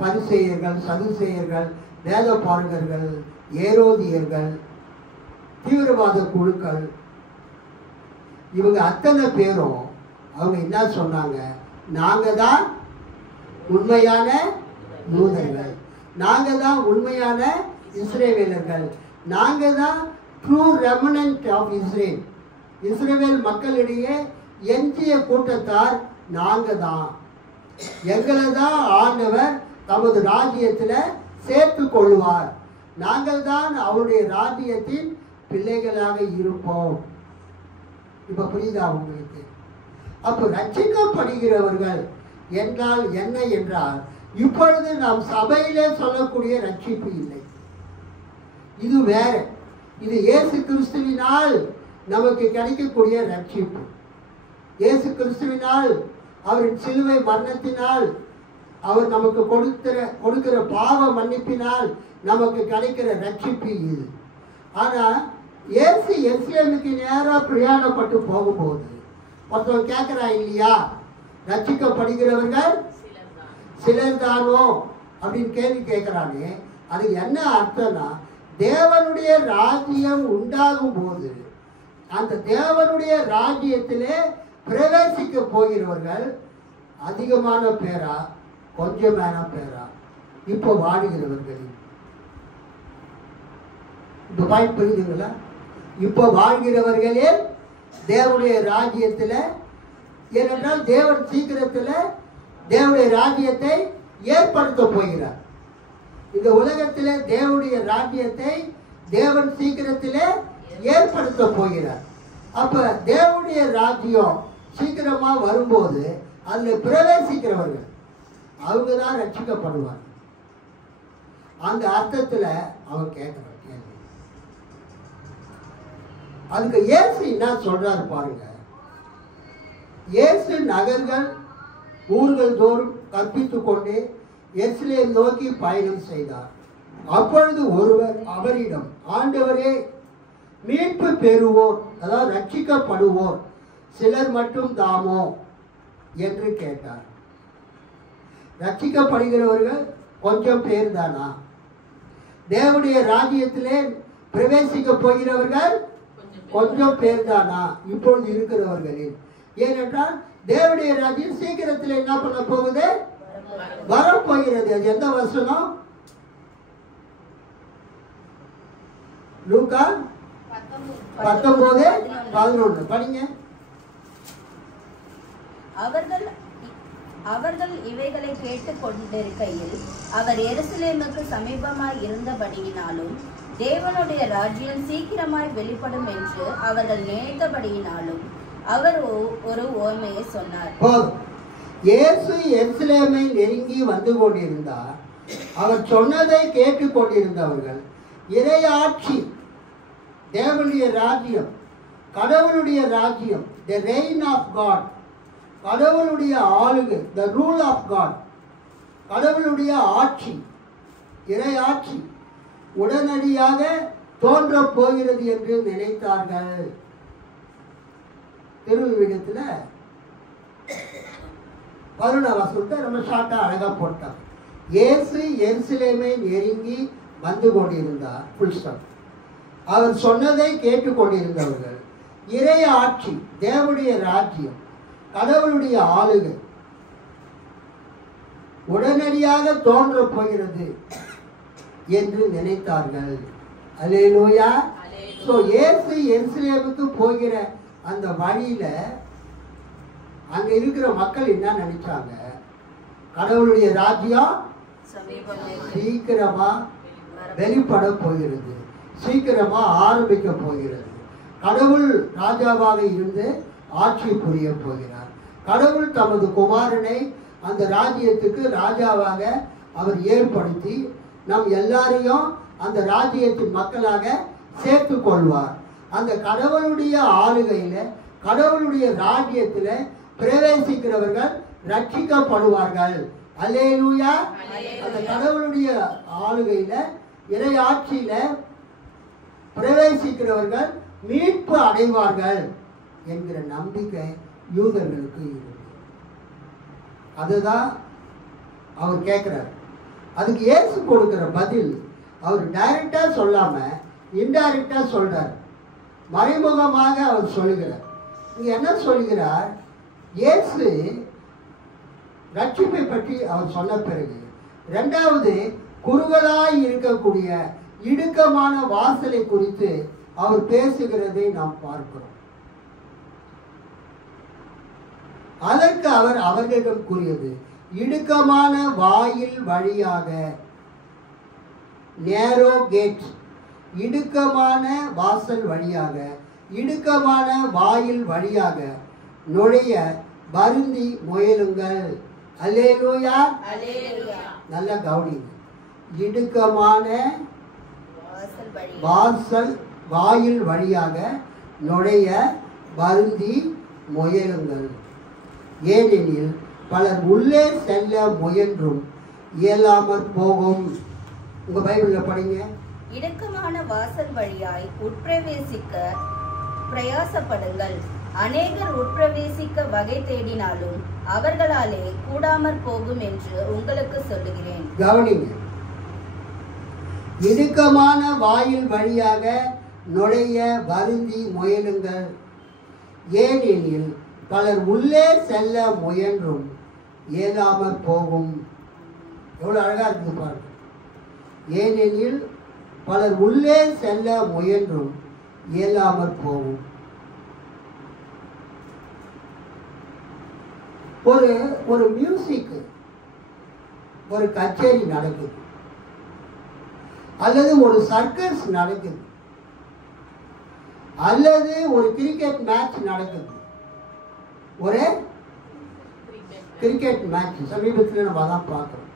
பரிசேயர்கள், சதுசேயர்கள், வேத பாரகர்கள், ஏரோதியர்கள், தீவிரவாத குழுக்கள், இவங்க அத்தனை பேரும் அவங்க என்ன சொன்னாங்க? நாங்க தான் உண்மையான யூதர்கள், நாங்க தான் உண்மையான இஸ்ரவேலர்கள், நாங்க தான் ட்ரூ ரெமனன்ட் ஆஃப் இஸ்ரேல், இஸ்ரவேல் மக்களிடையே எஞ்சிய கூட்டத்தார் நாங்க தான், எங்களை தான் ஆண்டவர் தமது ராஜ்யத்தில் சேர்த்து கொள்வார், நாங்கள் தான் அவருடைய ராஜ்யத்தின் பிள்ளைகளாக இருப்போம். இப்ப புரியுதா உங்களுக்கு? அப்போ ரட்சிக்கப்படுகிறவர்கள் என்றால் என்ன என்றால், இப்பொழுது நாம் சபையிலே சொல்லக்கூடிய ரட்சிப்பு இல்லை, இது வேற. இது இயேசு கிறிஸ்துவினால் நமக்கு கிடைக்கக்கூடிய ரட்சிப்பு. இயேசு கிறிஸ்துவினால், அவரின் சிலுவை மரணத்தினால், அவர் நமக்கு கொடுக்கிற பாவ மன்னிப்பினால் நமக்கு கிடைக்கிற ரட்சிப்பு இது. ஆனா இயேசு எருசலேமுக்கு நேராக பிரயாணப்பட்டு போகும்போது ஒருத்தவங்க கேட்குறான் இல்லையா, ரட்சிக்கப்படுகிறவர்கள் சிலர்தான். சிலர் தானோ அப்படின்னு கேள்வி கேட்கிறானே, அது என்ன அர்த்தம்னா, தேவனுடைய ராஜ்யம் உண்டாகும் போது அந்த தேவனுடைய ராஜ்யத்திலே பிரவேசிக்க போகிறவர்கள் அதிகமான பேரா கொஞ்சமான பேரா இப்போ வாழ்கிறவர்கள்? இந்த பாயிண்ட் புரியுதுங்களா? இப்போ வாழ்கிறவர்களே தேவனுடைய ராஜ்யத்தில், ஏனென்றால் தேவன் சீக்கிரத்தில் தேவனுடைய ராஜ்யத்தை ஏற்படுத்த போகிறார். இந்த உலகத்திலே தேவனுடைய ராஜ்யத்தை தேவன் சீக்கிரத்திலே ஏற்படுத்த போகிறார். அப்ப தேவனுடைய ராஜ்யம் சீக்கிரமா வரும்போது அதில் பிரவேசிக்கிறவர்கள் அவங்க தான் ரட்சிக்கப்படுவார். அந்த அர்த்தத்துல அவன் கேட்கிறான் கேள்வி. அதுக்கு இயேசு என்ன சொல்றாரு பாருங்க. இயேசு நகர்கள் ஊர்கள் தோறும் கற்பித்துக் கொண்டு எருசலேம் நோக்கி பயணம் செய்தார். அப்பொழுது ஒருவர் அவரிடம், ஆண்டவரே, மீட்பு பெறுவோர், அதாவது ரட்சிக்கப்படுவோர் சிலர் மட்டும் தாமோ என்று கேட்டார். ரட்சிக்கப்படுகிறவர்கள் கொஞ்சம் பேர் தானா? தேவனுடைய ராஜ்யத்திலே பிரவேசிக்க போகிறவர்கள் கொஞ்சம் பேர் தானா இப்பொழுது இருக்கிறவர்களில்? ஏனென்றால் தேவனுடைய ராஜ்யம் சீக்கிரத்தில் என்ன பண்ண போகுது? வரப்போகிறது. அது எந்த வசனம்? லூக்கா 19:11 படிங்க. அவர்கள் இவைகளை கேட்டுக் கொண்டிருக்கையில் அவர் எருசலேமுக்கு சமீபமாய் இருந்தபடியினாலும் தேவனுடைய ராஜ்யம் சீக்கிரமாய் வெளிப்படும் என்று அவர்கள் நினைத்தபடியினாலும் அவர் ஒரு உவமையை சொன்னார். இயேசு எருசலேமை நெருங்கி வந்து கொண்டிருந்தார். அவர் சொன்னதை கேட்டுக் கொண்டிருந்தவர்கள் இறையாட்சி, தேவனுடைய ராஜ்யம், கடவுளுடைய ராஜ்யம், the reign of God, கடவுளுடைய ஆளுகை, the rule of God, கடவுளுடைய ஆட்சி, இறையாட்சி உடனடியாக தோன்றப் போகிறது என்று நினைத்தார்கள். திருவிடத்தில் 11 வசனத்தை நம்ம ஷார்ட்டா அழகா போட்டார். இயேசு எருசலேமை நெருங்கி வந்து கொண்டிருந்தார். Full stop. அவர் சொன்னதை கேட்டுக்கொண்டிருந்தவர்கள் இறை ஆட்சி, தேவனுடைய ராஜ்யம், கடவுளுடைய ஆளுகை உடனடியாக தோன்றப் போகிறது என்று நினைத்தார்கள். அல்லேலூயா. சோ இயேசு எருசலேமுக்கு போகிற அந்த வழியில அங்க இருக்கிற மக்கள் என்ன நினைச்சாங்க? கடவுளுடைய ராஜ்யம் சீக்கிரமா வெளிப்பட போகிறது, சீக்கிரமா ஆரம்பிக்க போகிறது. கடவுள் ராஜாவாக இருந்து ஆட்சி புரிய போகிறார். கடவுள் தமது குமாரனை அந்த ராஜ்யத்துக்கு ராஜாவாக அவர் ஏற்படுத்தி நம் எல்லாரையும் அந்த ராஜ்யத்தின் மக்களாக சேர்த்து கொள்வார். அந்த கடவுளுடைய ஆளுகையில, கடவுளுடைய ராஜ்யத்துல பிரவேசிக்கிறவர்கள் ரட்சிக்கப்படுவார்கள். அல்லேலூயா. அந்த கடவுளுடைய ஆளுகையில, இறையாட்சியில பிரவேசிக்கிறவர்கள் மீட்பு அடைவார்கள் என்கிற நம்பிக்கை யூதர்களுக்கு இருக்கு. அதுதான் அவர் கேட்கிறார். அதுக்கு இயேசு கொடுக்கிற பதில் அவர் டைரக்டா சொல்லாம இன்டைரக்டா சொல்றார். மறைமுகமாக அவர் சொல்லுகிறார். இங்க என்ன சொல்லுகிறார்? இயேசு ரட்சிப்பை பற்றி அவர் சொன்ன பிறகு, இரண்டாவது குறுகலாய் இருக்கக்கூடிய இடுக்கமான வாசலை குறித்து அவர் பேசுகிறதை நாம் பார்க்கிறோம். அதற்கு அவர் அவர்களிடம் கூறியது, இடுக்கமான வாயில் வழியாக, நேரோ கேட், இடுக்கமான வாசல் வழியாக, இடுக்கமான வாயில் வழியாக நுழைய வருந்தி முயலுங்கள். அல்லேலூயா. நல்ல கவனிங்க. இடுக்கமான வாசல் வாயில் வழியாக நுழைய வருந்தி முயலுங்கள். ஏனெனில் பலர் உள்ளே செல்ல முயன்றும் இயலாமற் போகும். உங்க பைபிள்ல படிங்க. இடுக்கமான வாசல் வழியாய் உட்பிரவேசிக்க பிரயாசப்படுங்கள். அநேகர் உட்பிரவேசிக்க வகை தேடினாலும் அவர்களாலே கூடாமற் போகும் என்று உங்களுக்கு சொல்லுகிறேன். கவனிங்க, இடுக்கமான வாயில் வழியாக நுழைய வருந்தி முயலுங்கள். ஏனெனில் பலர் உள்ளே செல்ல முயன்றும் இயலாமற் போகும். எவ்வளவு அழகா இருக்குது பாருங்க. ஏனெனில் பலர் உள்ளே செல்ல முயன்றும் இயலாமற் போகும். ஒரு மியூசிக், ஒரு கச்சேரி நடக்குது, அல்லது ஒரு சர்க்கஸ் நடக்குது, அல்லது ஒரு கிரிக்கெட் மேட்ச் நடக்குது. ஒரு கிரிக்கெட் மேட்ச் சமீபத்தில் நம்ம தான் பார்க்கிறோம்.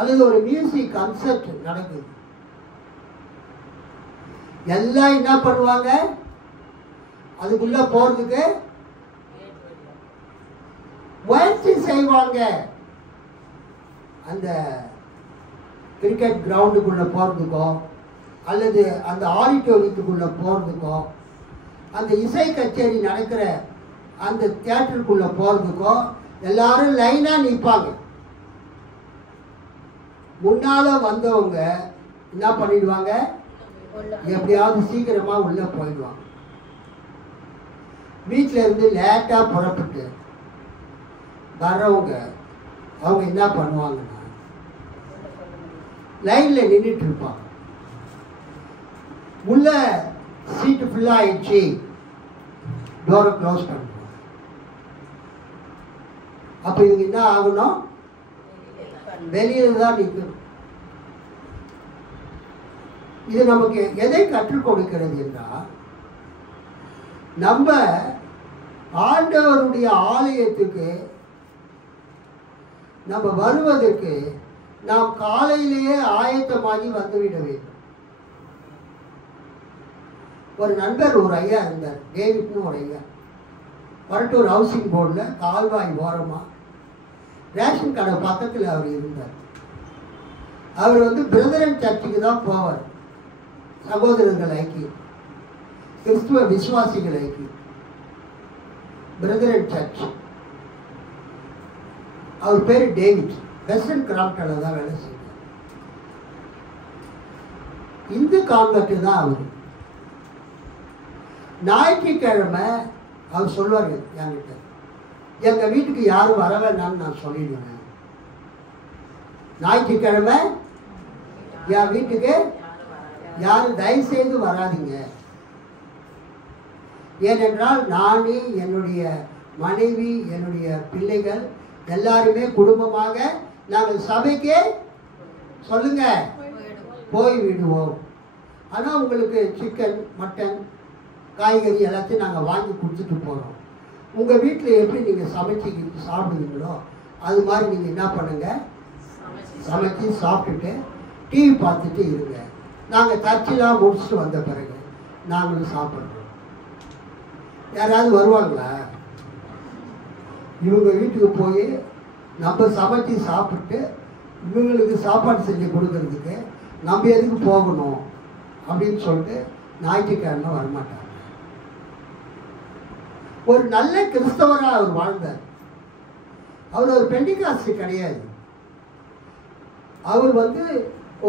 அல்லது ஒரு மியூசிக் கன்சர்ட் நடக்குது. எல்லாம் என்ன பண்ணுவாங்க? அதுக்குள்ள போறதுக்கு முயற்சி செய்வாங்க. அந்த கிரிக்கெட் கிரவுண்டுக்குள்ள போறதுக்கோ, அல்லது அந்த ஆடிட்டோரியத்துக்குள்ள போறதுக்கோ, அந்த இசை கச்சேரி நடக்கிற அந்த தியேட்டருக்குள்ள போறதுக்கோ எல்லாரும் லைனா நிற்பாங்க. முன்னால வந்தவங்க என்ன பண்ணிடுவாங்க? எப்படியாவது சீக்கிரமா உள்ள போயிடுவாங்க. வீட்டில இருந்து லேட்டா புறப்பட்டு வர்றவங்க அவங்க என்ன பண்ணுவாங்கன்னா லைன்ல நின்றுட்டு இருப்பாங்க. உள்ள சீட்டு ஃபுல்லா ஆயிடுச்சு, டோரை க்ளோஸ் பண்ணுவாங்க. அப்ப இவங்க என்ன ஆகணும்? வெளியே தான் நிற்கணும். இது நமக்கு எதை கற்றுக் கொடுக்கிறது என்றால், நம்ம ஆண்டவருடைய ஆலயத்துக்கு நம்ம வருவதற்கு நாம் காலையிலேயே ஆயத்தமாகி வந்துவிட வேண்டும். ஒரு நண்பர், ஒரு ஐயா இருந்தார், டேவிட்னு ஒரு ஐயா. வரட்டூர் ஹவுசிங் போர்டில் கால்வாய் ஓரமா ரேஷன் கடை பக்கத்தில் அவர் இருந்தார். அவர் பிரதரன் சர்ச்சுக்கு தான் போவார். சகோதரர்கள் ஐக்கியம், கிறிஸ்துவ விசுவாசிகள் ஐக்கியம், பிரதரன் சர்ச். அவர் பேரு டேவிட். வெஸ்டர்ன் கிராம்ப்டன்ல தான் வேலை செய்வார். இந்து கான்வெர்ட் தான் அவர். ஞாயிற்றுக்கிழமை அவர் சொல்லுவார் என்கிட்ட, எங்க வீட்டுக்கு யாரும் வர வேண்டாம்னு நான் சொல்லிடுவேன். ஞாயிற்றுக்கிழமை என் வீட்டுக்கு யாரும் தயவு செய்து வராதிங்க. ஏனென்றால் நானே, என்னுடைய மனைவி, என்னுடைய பிள்ளைகள் எல்லாருமே குடும்பமாக நாங்கள் சபைக்கே சொல்லுங்க போய் விடுவோம். ஆனால் உங்களுக்கு சிக்கன், மட்டன், காய்கறி எல்லாத்தையும் நாங்கள் வாங்கி கொடுத்துட்டு போகிறோம். உங்கள் வீட்டில் எப்படி நீங்கள் சமைச்சு சாப்பிடுவீங்களோ அது மாதிரி நீங்கள் என்ன பண்ணுங்க, சமைச்சு சாப்பிட்டுட்டு டிவி பார்த்துட்டு இருங்க. நாங்கள் சர்ச்செலாம் முடிச்சுட்டு வந்த பிறகு நாங்களும் சாப்பிட்றோம். யாராவது வருவாங்களா? இவங்க வீட்டுக்கு போய் நம்ம சமைச்சு சாப்பிட்டு இவங்களுக்கு சாப்பாடு செஞ்சு கொடுக்கறதுக்கு நம்ம எதுக்கு போகணும் அப்படின்னு சொல்லிட்டு ஞாயிற்றுக்கிழமை வரமாட்டாங்க. ஒரு நல்ல கிறிஸ்தவராக அவர் வாழ்ந்தார். அவர் ஒரு பெண்டிகாஸ்ட் கிடையாது. அவர்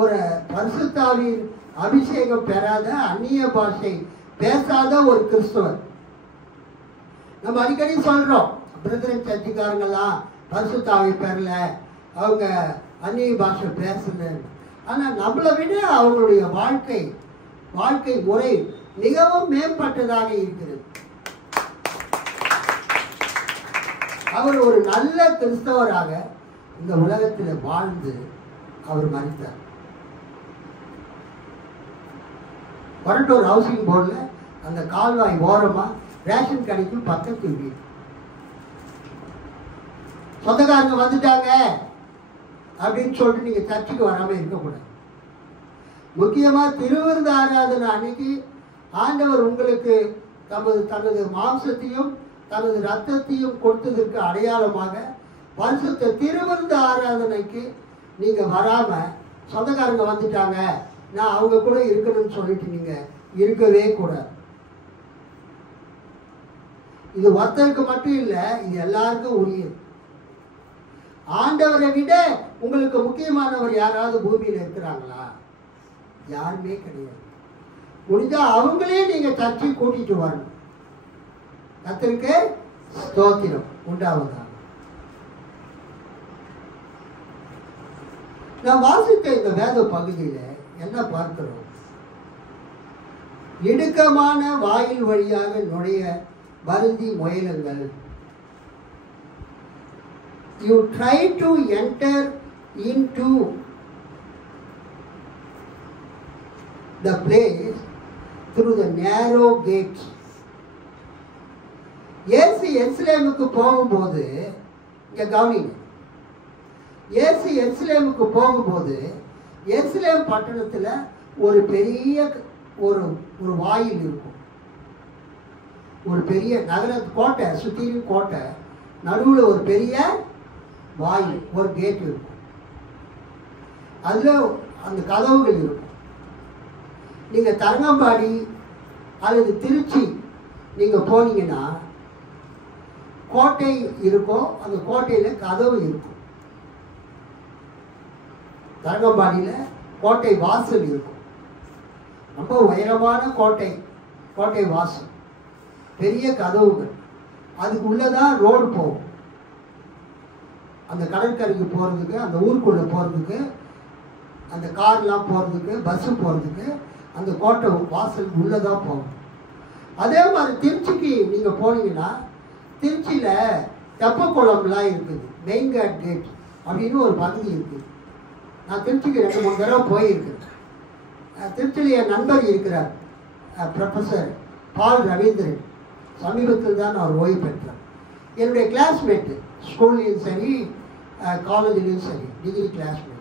ஒரு பரிசுத்தாவின் அபிஷேகம் பெறாத, அந்நிய பாஷை பேசாத ஒரு கிறிஸ்தவர். நம்ம அடிக்கடி சொல்றோம், பிரதரன் சர்ச்சுக்காரங்கெல்லாம் பரிசுத்தாவி பெறல, அவங்க அந்நிய பாஷை பேசல. ஆனா நம்மளை விட அவங்களுடைய வாழ்க்கை முறை மிகவும் மேம்பட்டதாக இருக்கிறது. அவர் ஒரு நல்ல கிறிஸ்தவராக இந்த உலகத்தில் வாழ்ந்து அவர் மரித்தார். வரட்டூர் ஹவுசிங் போர்டில் அந்த கால்வாய் ஓரமா ரேஷன் கடைக்கு பக்கத்து வீடு. சொந்தக்காரங்க வந்துட்டாங்க அப்படின்னு சொல்லிட்டு நீங்க சர்ச்சுக்கு வராம இருக்கக்கூடாது. முக்கியமா திருவிருந்து ஆராதனை அன்னைக்கு ஆண்டவர் உங்களுக்கு தனது மாம்சத்தையும் தனது ரத்தத்தையும் கொடுத்ததற்கு அடையாளமாக பரிசுத்த திருவிருந்து ஆராதனைக்கு நீங்க வராம சொந்தக்காரங்க வந்துட்டாங்க நான் அவங்க கூட இருக்கணும்னு சொல்லிட்டு நீங்க இருக்கவே கூடாது. இது ஒருத்தருக்கு மட்டும் இல்லை, இது எல்லாருக்கும் உரியது. ஆண்டவரை விட உங்களுக்கு முக்கியமானவர் யாராவது பூமியில் இருக்கிறாங்களா? யாருமே கிடையாது. முடிஞ்சா அவங்களே நீங்க சர்ச்சை கூட்டிட்டு வரணும். கர்த்தருக்கு ஸ்தோத்திரம் உண்டாவதா. நான் வாசித்த இந்த வேத பகுதியில என்ன பார்க்கிறோம்? இடுக்கமான வாயில் வழியாக நுழைய வருந்தி முயலுங்கள். You try to enter into the place through the narrow gates. இயேசு எருசலேமுக்கு போகும்போது, இங்க கவனிங்க, இயேசு எருசலேமுக்கு போகும்போது எருசலேம் பட்டணத்தில் ஒரு பெரிய ஒரு வாயில் இருக்கும். ஒரு பெரிய நகர கோட்டை, சுற்றிலும் கோட்டை, நடுவில் ஒரு பெரிய வாயில், ஒரு கேட் இருக்கும். அதில் அந்த கதவுகள் இருக்கும். நீங்கள் தரங்கம்பாடி அல்லது திருச்சி நீங்கள் போனீங்கன்னா கோட்டை இருக்கும். அந்த கோட்டையில் கதவு இருக்கும். தரங்கம்பாடியில் கோட்டை வாசல் இருக்கும். ரொம்ப உயரமான கோட்டை, கோட்டை வாசல், பெரிய கதவுகள். அதுக்குள்ளதான் ரோடு போகும். அந்த கடற்கரைக்கு போகிறதுக்கு, அந்த ஊருக்குள்ளே போகிறதுக்கு, அந்த கார்லாம் போகிறதுக்கு, பஸ்ஸு போகிறதுக்கு அந்த கோட்டை வாசல் உள்ளதான் போகும். அதே மாதிரி திருச்சிக்கு நீங்கள் போனீங்கன்னா திருச்சியில் தெப்பக்குளம்லாம் இருக்குது. மெயின் கேட் அப்படின்னு ஒரு பகுதி இருக்குது. நான் திருச்சிக்கு 2-3 தடவை போயிருக்கேன். திருச்சியில் என் நண்பர் இருக்கிறார், ப்ரொஃபஸர் பால் ரவீந்திரன். சமீபத்தில் தான் அவர் ஓய்வு பெற்றார். என்னுடைய கிளாஸ்மேட்டு, ஸ்கூல்லையும் சரி காலேஜ்லேயும் சரி, டிகிரி கிளாஸ்மேட்.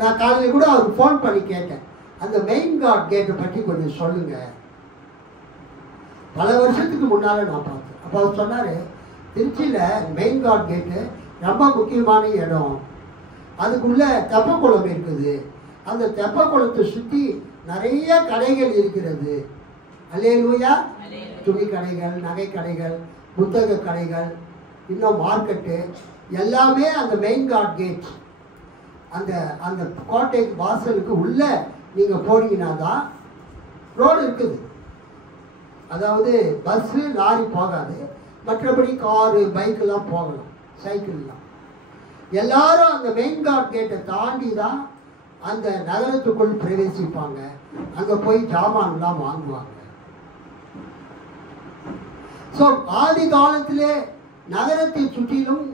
நான் காலையில் கூட அவருக்கு ஃபோன் பண்ணி கேட்டேன், அந்த மெயின் கேட்டை பற்றி கொஞ்சம் சொல்லுங்கள். பல வருஷத்துக்கு முன்னால் நான் பார்த்தேன். அப்போ அவர் சொன்னார், திருச்சியில் மெயின் கேட்டு ரொம்ப முக்கியமான இடம். அதுக்குள்ள தெப்பக்குளம் இருக்குது. அந்த தெப்பக்குளத்தை சுற்றி நிறைய கடைகள் இருக்கிறது. அல்லேலூயா. துணி கடைகள், நகை கடைகள், புத்தக கடைகள், இன்னும் மார்க்கெட்டு எல்லாமே அந்த மெயின் கேட், அந்த அந்த கோட்டை வாசலுக்கு உள்ள நீங்கள் போனீங்கன்னா தான் ரோடு இருக்குது. அதாவது பஸ்ஸு லாரி போகாது, மற்றபடி காரு பைக்கெல்லாம் போகலாம், சைக்கிள்லாம். எல்லாரும் அந்த மெயின் கேட்டை தாண்டி தான் அந்த நகரத்துக்குள் பிரவேசிப்பாங்க. அங்கே போய் ஜாமான்லாம் வாங்குவாங்க. ஸோ ஆதி காலத்திலே நகரத்தை சுற்றிலும்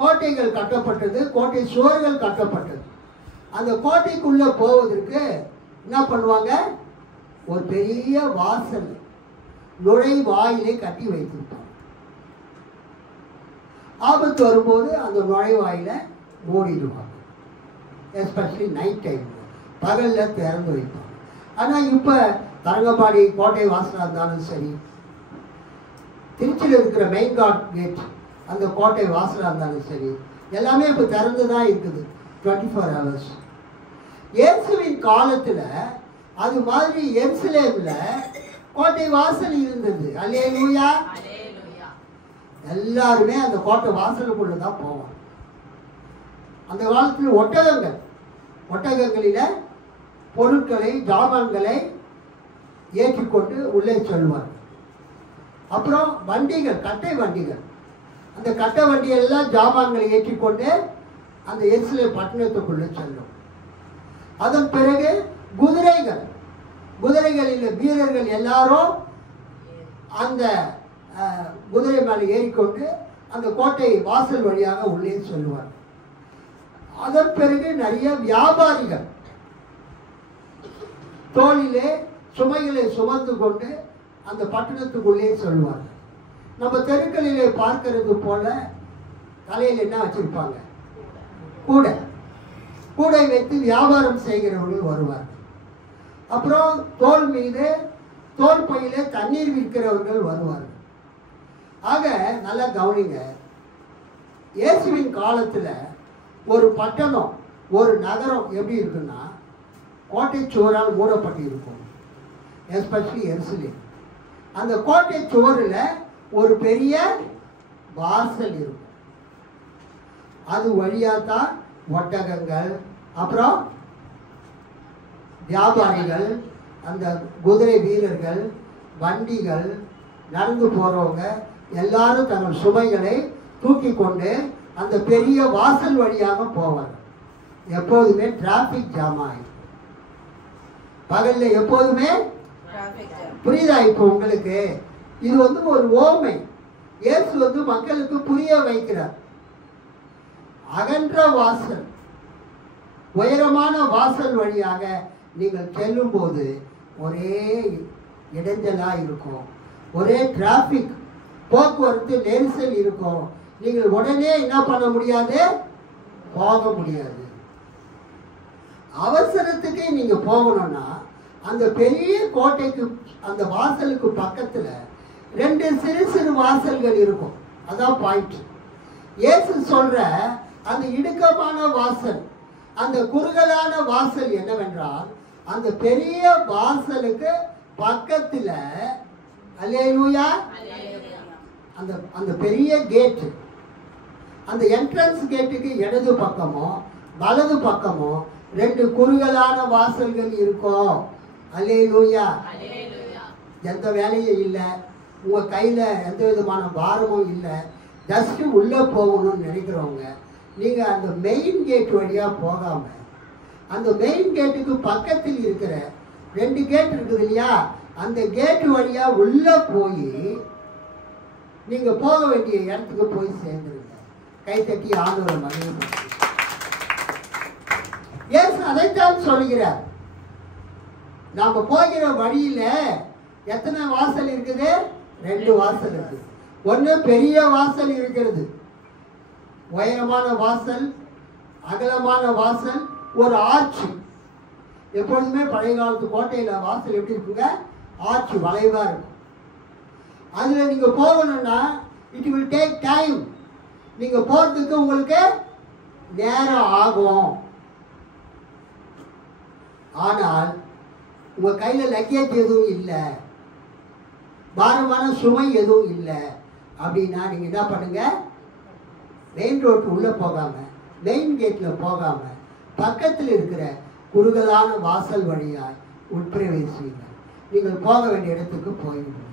கோட்டைகள் கட்டப்பட்டது, கோட்டை சுவர்கள் கட்டப்பட்டது. அந்த கோட்டைக்குள்ளே போவதற்கு என்ன பண்ணுவாங்க? ஒரு பெரிய வாசல், நுழைவாயிலை கட்டி வைத்திருப்பாங்க. ஆபத்து வரும்போது அந்த நுழைவாயில மூடிடுவாங்க. எஸ்பெஷலி நைட் டைம், பகலில் திறந்து வைப்பாங்க. ஆனால் இப்போ தரங்கம்பாடி கோட்டை வாசலாக இருந்தாலும் சரி, திருச்சியில் இருக்கிற மெயின் கேட் அந்த கோட்டை வாசலாக இருந்தாலும் சரி, எல்லாமே இப்போ திறந்து தான் இருக்குது 24 hours. இயேசுவின் காலத்தில் அது மாதிரி எருசலேமில் கோட்டை வாசல் இருந்தது. அல்லேலூயா. எல்லாருமே அந்த கோட்டை வாசலுக்குள்ள தான் போவாங்க. அந்த காலத்தில் ஒட்டகங்களில் பொருட்களை, ஜாமான்களை ஏற்றிக்கொண்டு உள்ளே செல்வார். அப்புறம் வண்டிகள், கட்டை வண்டிகள், அந்த கட்டை வண்டியெல்லாம் ஜாமான்களை ஏற்றிக்கொண்டு அந்த எருசலேம் பட்டணத்துக்குள்ளே செல்லும். அதன் பிறகு குதிரைகளில் வீரர்கள் எல்லாரும் அந்த குதிரை மேலே ஏறிக்கொண்டு அந்த கோட்டை வாசல் வழியாக உள்ளே செல்வார். அதன் பிறகு நிறைய வியாபாரிகள் தோளிலே சுமைகளை சுமந்து கொண்டு அந்த பட்டணத்துக்குள்ளே செல்வார்கள். நம்ம தெருக்களிலே பார்க்கிறது போல தலையில் என்ன வச்சிருப்பாங்க? கூடை வைத்து வியாபாரம் செய்கிறவர்கள் வருவார்கள். அப்புறம் தோல் பையிலே தண்ணீர் விற்கிறவர்கள் வருவார்கள். ஆக நல்லா கவனிங்க, இயேசுவின் காலத்தில் ஒரு பட்டணம், ஒரு நகரம் எப்படி இருக்குன்னா கோட்டை சுவரால் மூடப்பட்டு இருக்கும். எஸ்பெஷலி எருசலேம். அந்த கோட்டை சுவரில் ஒரு பெரிய வாசல் இருக்கும். அது வழியாத்தான் ஒட்டகங்கள், அப்புறம் வியாபாரிகள், அந்த குதிரை வீரர்கள், வண்டிகள், நடந்து போறவங்க எல்லாரும் தங்கள் சுமைகளை தூக்கி கொண்டு அந்த பெரிய வாசல் வழியாக போவாங்க. எப்போதுமே டிராபிக் ஜாம் ஆகும். பகல்ல எப்போதுமே புரியுதா? இப்போ உங்களுக்கு இது ஒரு ஓமை. இயேசு மக்களுக்கு புரிய வைக்கிறார். அகன்ற வாசல், உயரமான வாசல் வழியாக நீங்கள் செல்லும் போது ஒரே இடைஞ்சலா இருக்கும், ஒரே டிராபிக், போக்குவரத்து நெரிசல் இருக்கும். நீங்கள் உடனே என்ன பண்ண முடியாது, போக முடியாது. அவசரத்துக்கு நீங்க போகணும்னா அந்த பெரிய கோட்டைக்கு அந்த வாசலுக்கு பக்கத்துல 2 சிறு சிறு வாசல்கள் இருக்கும். அதான் பாயிண்ட். இயேசு சொல்ற அந்த இடுக்கமான வாசல், அந்த குறுகலான வாசல் என்னவென்றால், அந்த பெரிய வாசலுக்கு பக்கத்துல அல்லேலூயா அந்த அந்த பெரிய கேட், அந்த என்ட்ரன்ஸ் கேட்டுக்கு இடது பக்கமோ வலது பக்கமோ 2 குறுகலான வாசல்கள் இருக்கும். அல்லேலூயா. எந்த வேலையும் இல்லை, உங்க கையில எந்த விதமான பாரமும் இல்லை, ஜஸ்ட் உள்ள போகணும்னு நினைக்கிறவங்க நீங்க அந்த மெயின் கேட் வழியா போகாம அந்த மெயின் கேட்டுக்கு பக்கத்தில் இருக்கிற 2 கேட் இருக்குது இல்லையா, அந்த கேட் வழியா உள்ள போய் நீங்க போக வேண்டிய இடத்துக்கு போய் சேர்ந்துருங்க. கைத்தட்டி ஆண்டவரை மகிமைப்படுத்துங்க. இயேசு அதைத்தான் சொல்கிறார். நாம போகிற வழியில எத்தனை வாசல் இருக்குது? 2 வாசல் இருக்கு. ஒண்ணு பெரிய வாசல் இருக்கிறது, உயரமான வாசல், அகலமான வாசல், ஒரு ஆர்ச்சி. எப்பொழுதுமே பழைய காலத்து கோட்டையில வாசல் எப்படி இருக்குங்க? ஆர்ச்சி, வளைவா இருக்கும். அதுல நீங்க போகணும்னா இட் வில் டேக் டைம். நீங்க போறதுக்கு உங்களுக்கு நேரம் ஆகும். ஆனால் உங்க கையில லக்கேஜ் எதுவும் இல்லை, பாரமான சுமை எதுவும் இல்லை அப்படின்னா நீங்க என்ன பண்ணுங்க, மெயின் ரோட்டு உள்ள போகாம மெயின் கேட்ல போகாம பக்கத்தில் இருக்கிற குறுகலான வாசல் வழியாய் உட்பிரவேசிங்க. நீங்கள் போக வேண்டிய இடத்துக்கு போயிடுங்க.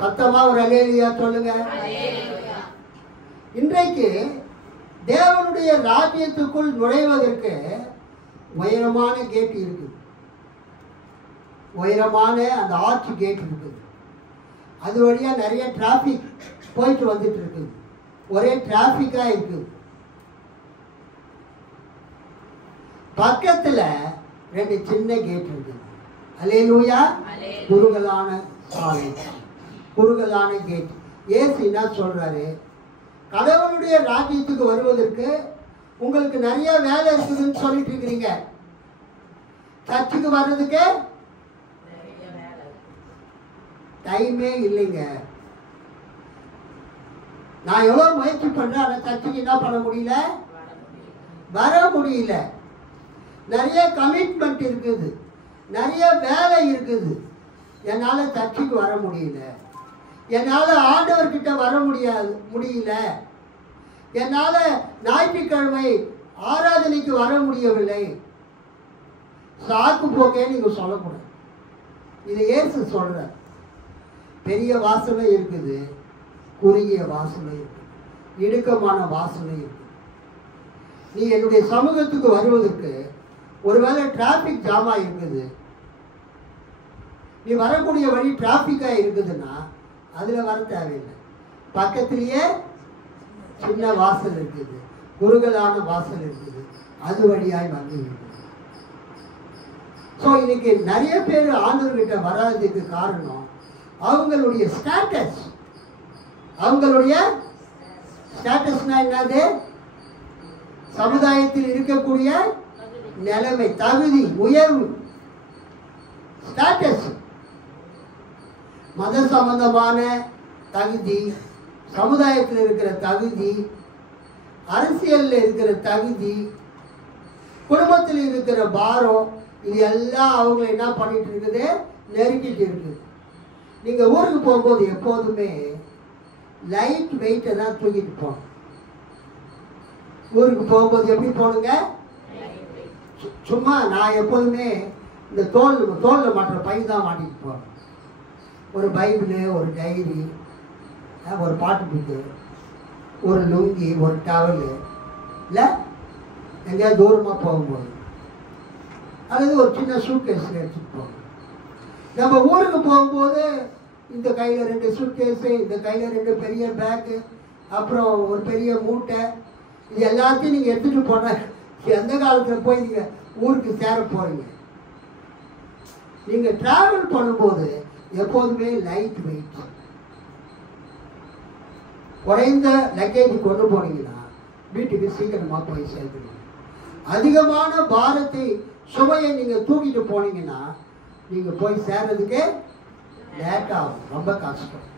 சத்தமா ஒரு அல்லேலூயா சொல்லுங்க. இன்றைக்கு தேவனுடைய ராஜ்யத்துக்குள் நுழைவதற்கு உயரமான கேட் இருக்குது, உயரமான அந்த ஆர்ச் கேட் இருக்குது. அது வழியா நிறைய டிராபிக் போயிட்டு வந்துட்டு இருக்குது, ஒரே டிராபிக்கா இருக்குது. பக்கத்துல 2 சின்ன கேட் இருக்குது. அல்லேலூயா. குறுகலான சாலை, குறுகலான கேட். இயேசு என்ன சொல்றாரு? கடவுளுடைய ராஜ்யத்துக்கு வருவதற்கு உங்களுக்கு நிறைய வேலை இருக்குதுன்னு சொல்லிட்டு இருக்கிறீங்க. சர்ச்சுக்கு வர்றதுக்கு டைமே இல்லைங்க. நான் எவ்வளவு முயற்சி பண்றேன், ஆனா சர்ச்சுக்கு என்ன பண்ண முடியல, வர முடியல. நிறைய கமிட்மெண்ட் இருக்குது, நிறைய வேலை இருக்குது, என்னால சர்ச்சுக்கு வர முடியல, என்னால ஆண்டவர்கிட்ட வர முடியல, என்னால ஞாயிற்றுக்கிழமை ஆராதனைக்கு வர முடியவில்லை. சாக்கு போக்கே நீங்க சொல்லக்கூடாது. இது இயேசு சொல்ற. பெரிய வாசலும் இருக்குது, குறுகிய வாசலும் இருக்குது, இடுக்கமான வாசலும் இருக்குது. நீ என்னுடைய சமூகத்துக்கு வருவதற்கு ஒருவேளை டிராபிக் ஜாமா இருக்குது, நீ வரக்கூடிய வழி டிராபிக்கா இருக்குதுன்னா அதுல வர தேவையில்லை. பக்கத்திலேயே சின்ன வாசல் இருக்குது, குறுகலான வாசல் இருக்குது, அது வழியாய் வந்து இருக்குது. ஸோ இன்னைக்கு நிறைய பேர் ஆண்டவர்கிட்ட வராததுக்கு காரணம் அவங்களுடைய ஸ்டேட்டஸ். அவங்களுடைய ஸ்டேட்டஸ்னா என்னது? சமுதாயத்தில் இருக்கக்கூடிய நிலைமை, தகுதி, உயர்வு, ஸ்டேட்டஸ். மத சம்பந்தமான தகுதி, சமுதாயத்தில் இருக்கிற தகுதி, அரசியலில் இருக்கிற தகுதி, குடும்பத்தில் இருக்கிற பாரம், இது எல்லாம் அவங்களை என்ன பண்ணிட்டு இருக்குது, நெருக்கிட்டு இருக்குது. நீங்கள் ஊருக்கு போகும்போது எப்போதுமே லைட் வெயிட்டை தான் தூக்கிட்டு போகணும். ஊருக்கு போகும்போது எப்படி போகணுங்க? சும்மா நான் எப்போதுமே இந்த தோலில் மாட்டுற பை தான் மாட்டிட்டு போகிறேன். ஒரு பைபிளு, ஒரு டைரி, ஒரு பாட்டு புக்கு, ஒரு லுங்கி, ஒரு டவலு, இல்லை எங்கேயாவது தூரமாக போகும்போது, அல்லது ஒரு சின்ன சூட்கேஸில் எடுத்துகிட்டு போகணும். நம்ம ஊருக்கு போகும்போது இந்த கையில் 2 சூட்கேஸு, இந்த கையில் 2 பெரிய பேக்கு, அப்புறம் ஒரு பெரிய மூட்டை, இது எல்லாத்தையும் நீங்கள் எடுத்துகிட்டு போன எந்த காலத்தில் போய் நீங்கள் ஊருக்கு சேர போகிறீங்க? நீங்கள் ட்ராவல் பண்ணும்போது எப்போதுமே லைட் வெயிட், குறைந்த லக்கேஜ் கொண்டு போனீங்கன்னா வீட்டுக்கு சீக்கிரமாக போய் சேர்த்துருங்க. அதிகமான பாரத்தை, சுமையை நீங்கள் தூக்கிட்டு போனீங்கன்னா நீங்கள் போய் சேர்றதுக்கு லேட் ஆகும், ரொம்ப கஷ்டம்.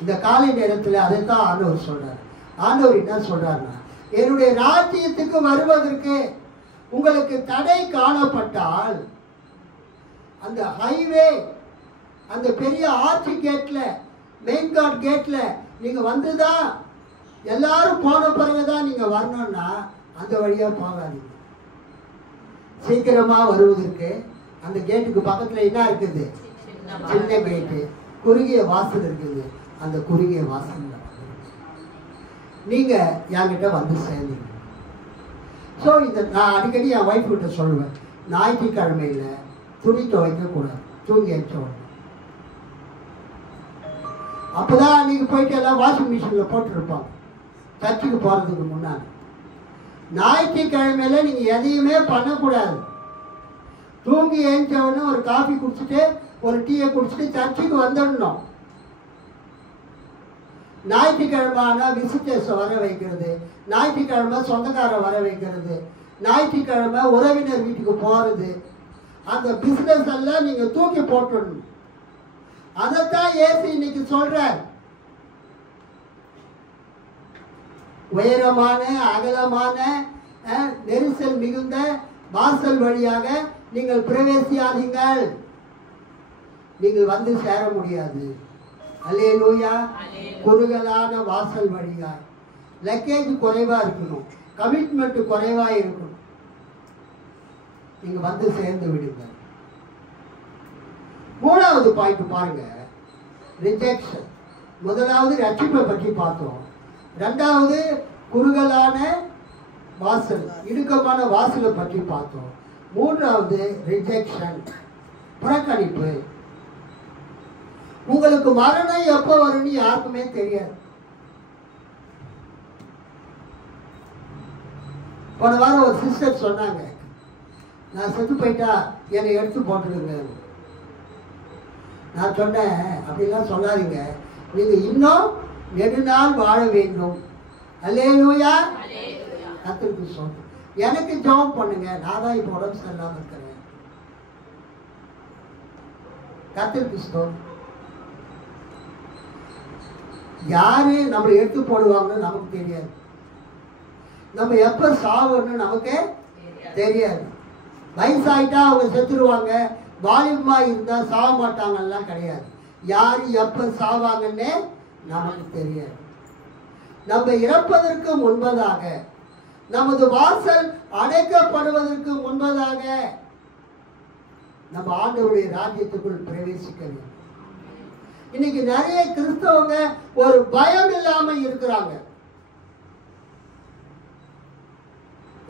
இந்த காலை நேரத்தில் அதைத்தான் ஆண்டவர் சொல்கிறார். ஆண்டவர் என்ன சொல்கிறாருன்னா, என்னுடைய ராஜ்யத்துக்கு வருவதற்கு உங்களுக்கு தடை காணப்பட்டால் அந்த ஹைவே, அந்த பெரிய ஆர்ச்சி கேட்ல, மெயின் கார்ட் கேட்ல நீங்க வந்துதான் எல்லாரும் போன பிறகுதான் நீங்க வரணும்னா அந்த வழியா போகாதீங்க. சீக்கிரமா வருவதற்கு அந்த கேட்டுக்கு பக்கத்துல என்ன இருக்குது? சின்ன கேட்டு, குறுகிய வாசல் இருக்குது. அந்த குறுகிய வாசல் நீங்க என்கிட்ட வந்து சேர்ந்தீங்க. ஸோ இந்த நான் அடிக்கடி என் ஒய்ஃப் கிட்ட சொல்லுவேன், ஞாயிற்றுக்கிழமையில துணி துவைக்க கூடாது, தூங்கி வச்சோம். அப்போதான் அன்னைக்கு போயிட்டு எல்லாம் வாஷிங் மிஷினில் போட்டுருப்பாங்க சர்ச்சுக்கு போகிறதுக்கு முன்னாடி. ஞாயிற்றுக்கிழமையில நீங்கள் எதையுமே பண்ணக்கூடாது. தூங்கி எழுந்தவொடனே ஒரு காஃபி குடிச்சிட்டு ஒரு டீயை குடிச்சிட்டு சர்ச்சுக்கு வந்துடணும். ஞாயிற்றுக்கிழமை ஆனால் விசிட்டர்ஸை வர வைக்கிறது, ஞாயிற்றுக்கிழமை சொந்தக்காரை வர வைக்கிறது, ஞாயிற்றுக்கிழமை உறவினர் வீட்டுக்கு போகிறது, அந்த பிஸ்னஸ் எல்லாம் நீங்கள் தூக்கி போட்டுடணும். அதைத்தான் இயேசு இன்னைக்கு சொல்றார். உயரமான அகலமான நெரிசல் மிகுந்த வாசல் வழியாக நீங்கள் பிரவேசியாதீங்கள், நீங்கள் வந்து சேர முடியாது. அல்லேலூயா. குறுகலான வாசல் வழியா, லக்கேஜ் குறைவா இருக்கணும், கமிட்மெண்ட் குறைவா இருக்கணும், நீங்க வந்து சேர்ந்து விடுங்க. மூணாவது பாயிண்ட் பாருங்க, ரிஜெக்ஷன். முதலாவது ரட்சிப்பை பற்றி பார்த்தோம், ரெண்டாவது குறுகலான வாசல், இடுக்கமான வாசலை பற்றி பார்த்தோம், மூன்றாவது ரிஜெக்ஷன், புறக்கணிப்பு. உங்களுக்கு மரணம் எப்போ வரும்னு யாருக்குமே தெரியாது. போன வாரம் ஒரு சிஸ்டர் சொன்னாங்க, நான் செத்து போயிட்டா என்னை எடுத்து போட்டுருங்க. நான் சொன்னேன், அப்படிலாம் சொல்லாதீங்க, நீங்க இன்னும் நெடுநாள் வாழ வேண்டும். அல்லேலூயா. கர்த்தருக்கு சொல்றேன், எனக்கு ஜெபம் பண்ணுங்க, நான் தான் இப்போ உடம்பு சரியில்லாம இருக்கிறேன். கர்த்தருக்கு சொல்றேன், யாரு நம்மளை எடுத்து போடுவாங்கன்னு நமக்கு தெரியாது, நம்ம எப்ப சாவுன்னு நமக்கு தெரியாது. வயசாயிட்டா அவங்க செத்துருவாங்க, வாலிபமா இருந்தா சாவ மாட்டாங்கலாம் கிடையாது. யாரு எப்ப சாவாங்கன்னு நமக்கு தெரியாது. நம்ம இறப்பதற்கு முன்பதாக, நமது வாசல் அடைக்கப்படுவதற்கு முன்பதாக நம்ம ஆண்டவருடைய ராஜ்யத்துக்குள் பிரவேசிக்க வேண்டும். இன்னைக்கு நிறைய கிறிஸ்தவங்க ஒரு பயம் இல்லாம இருக்கிறாங்க.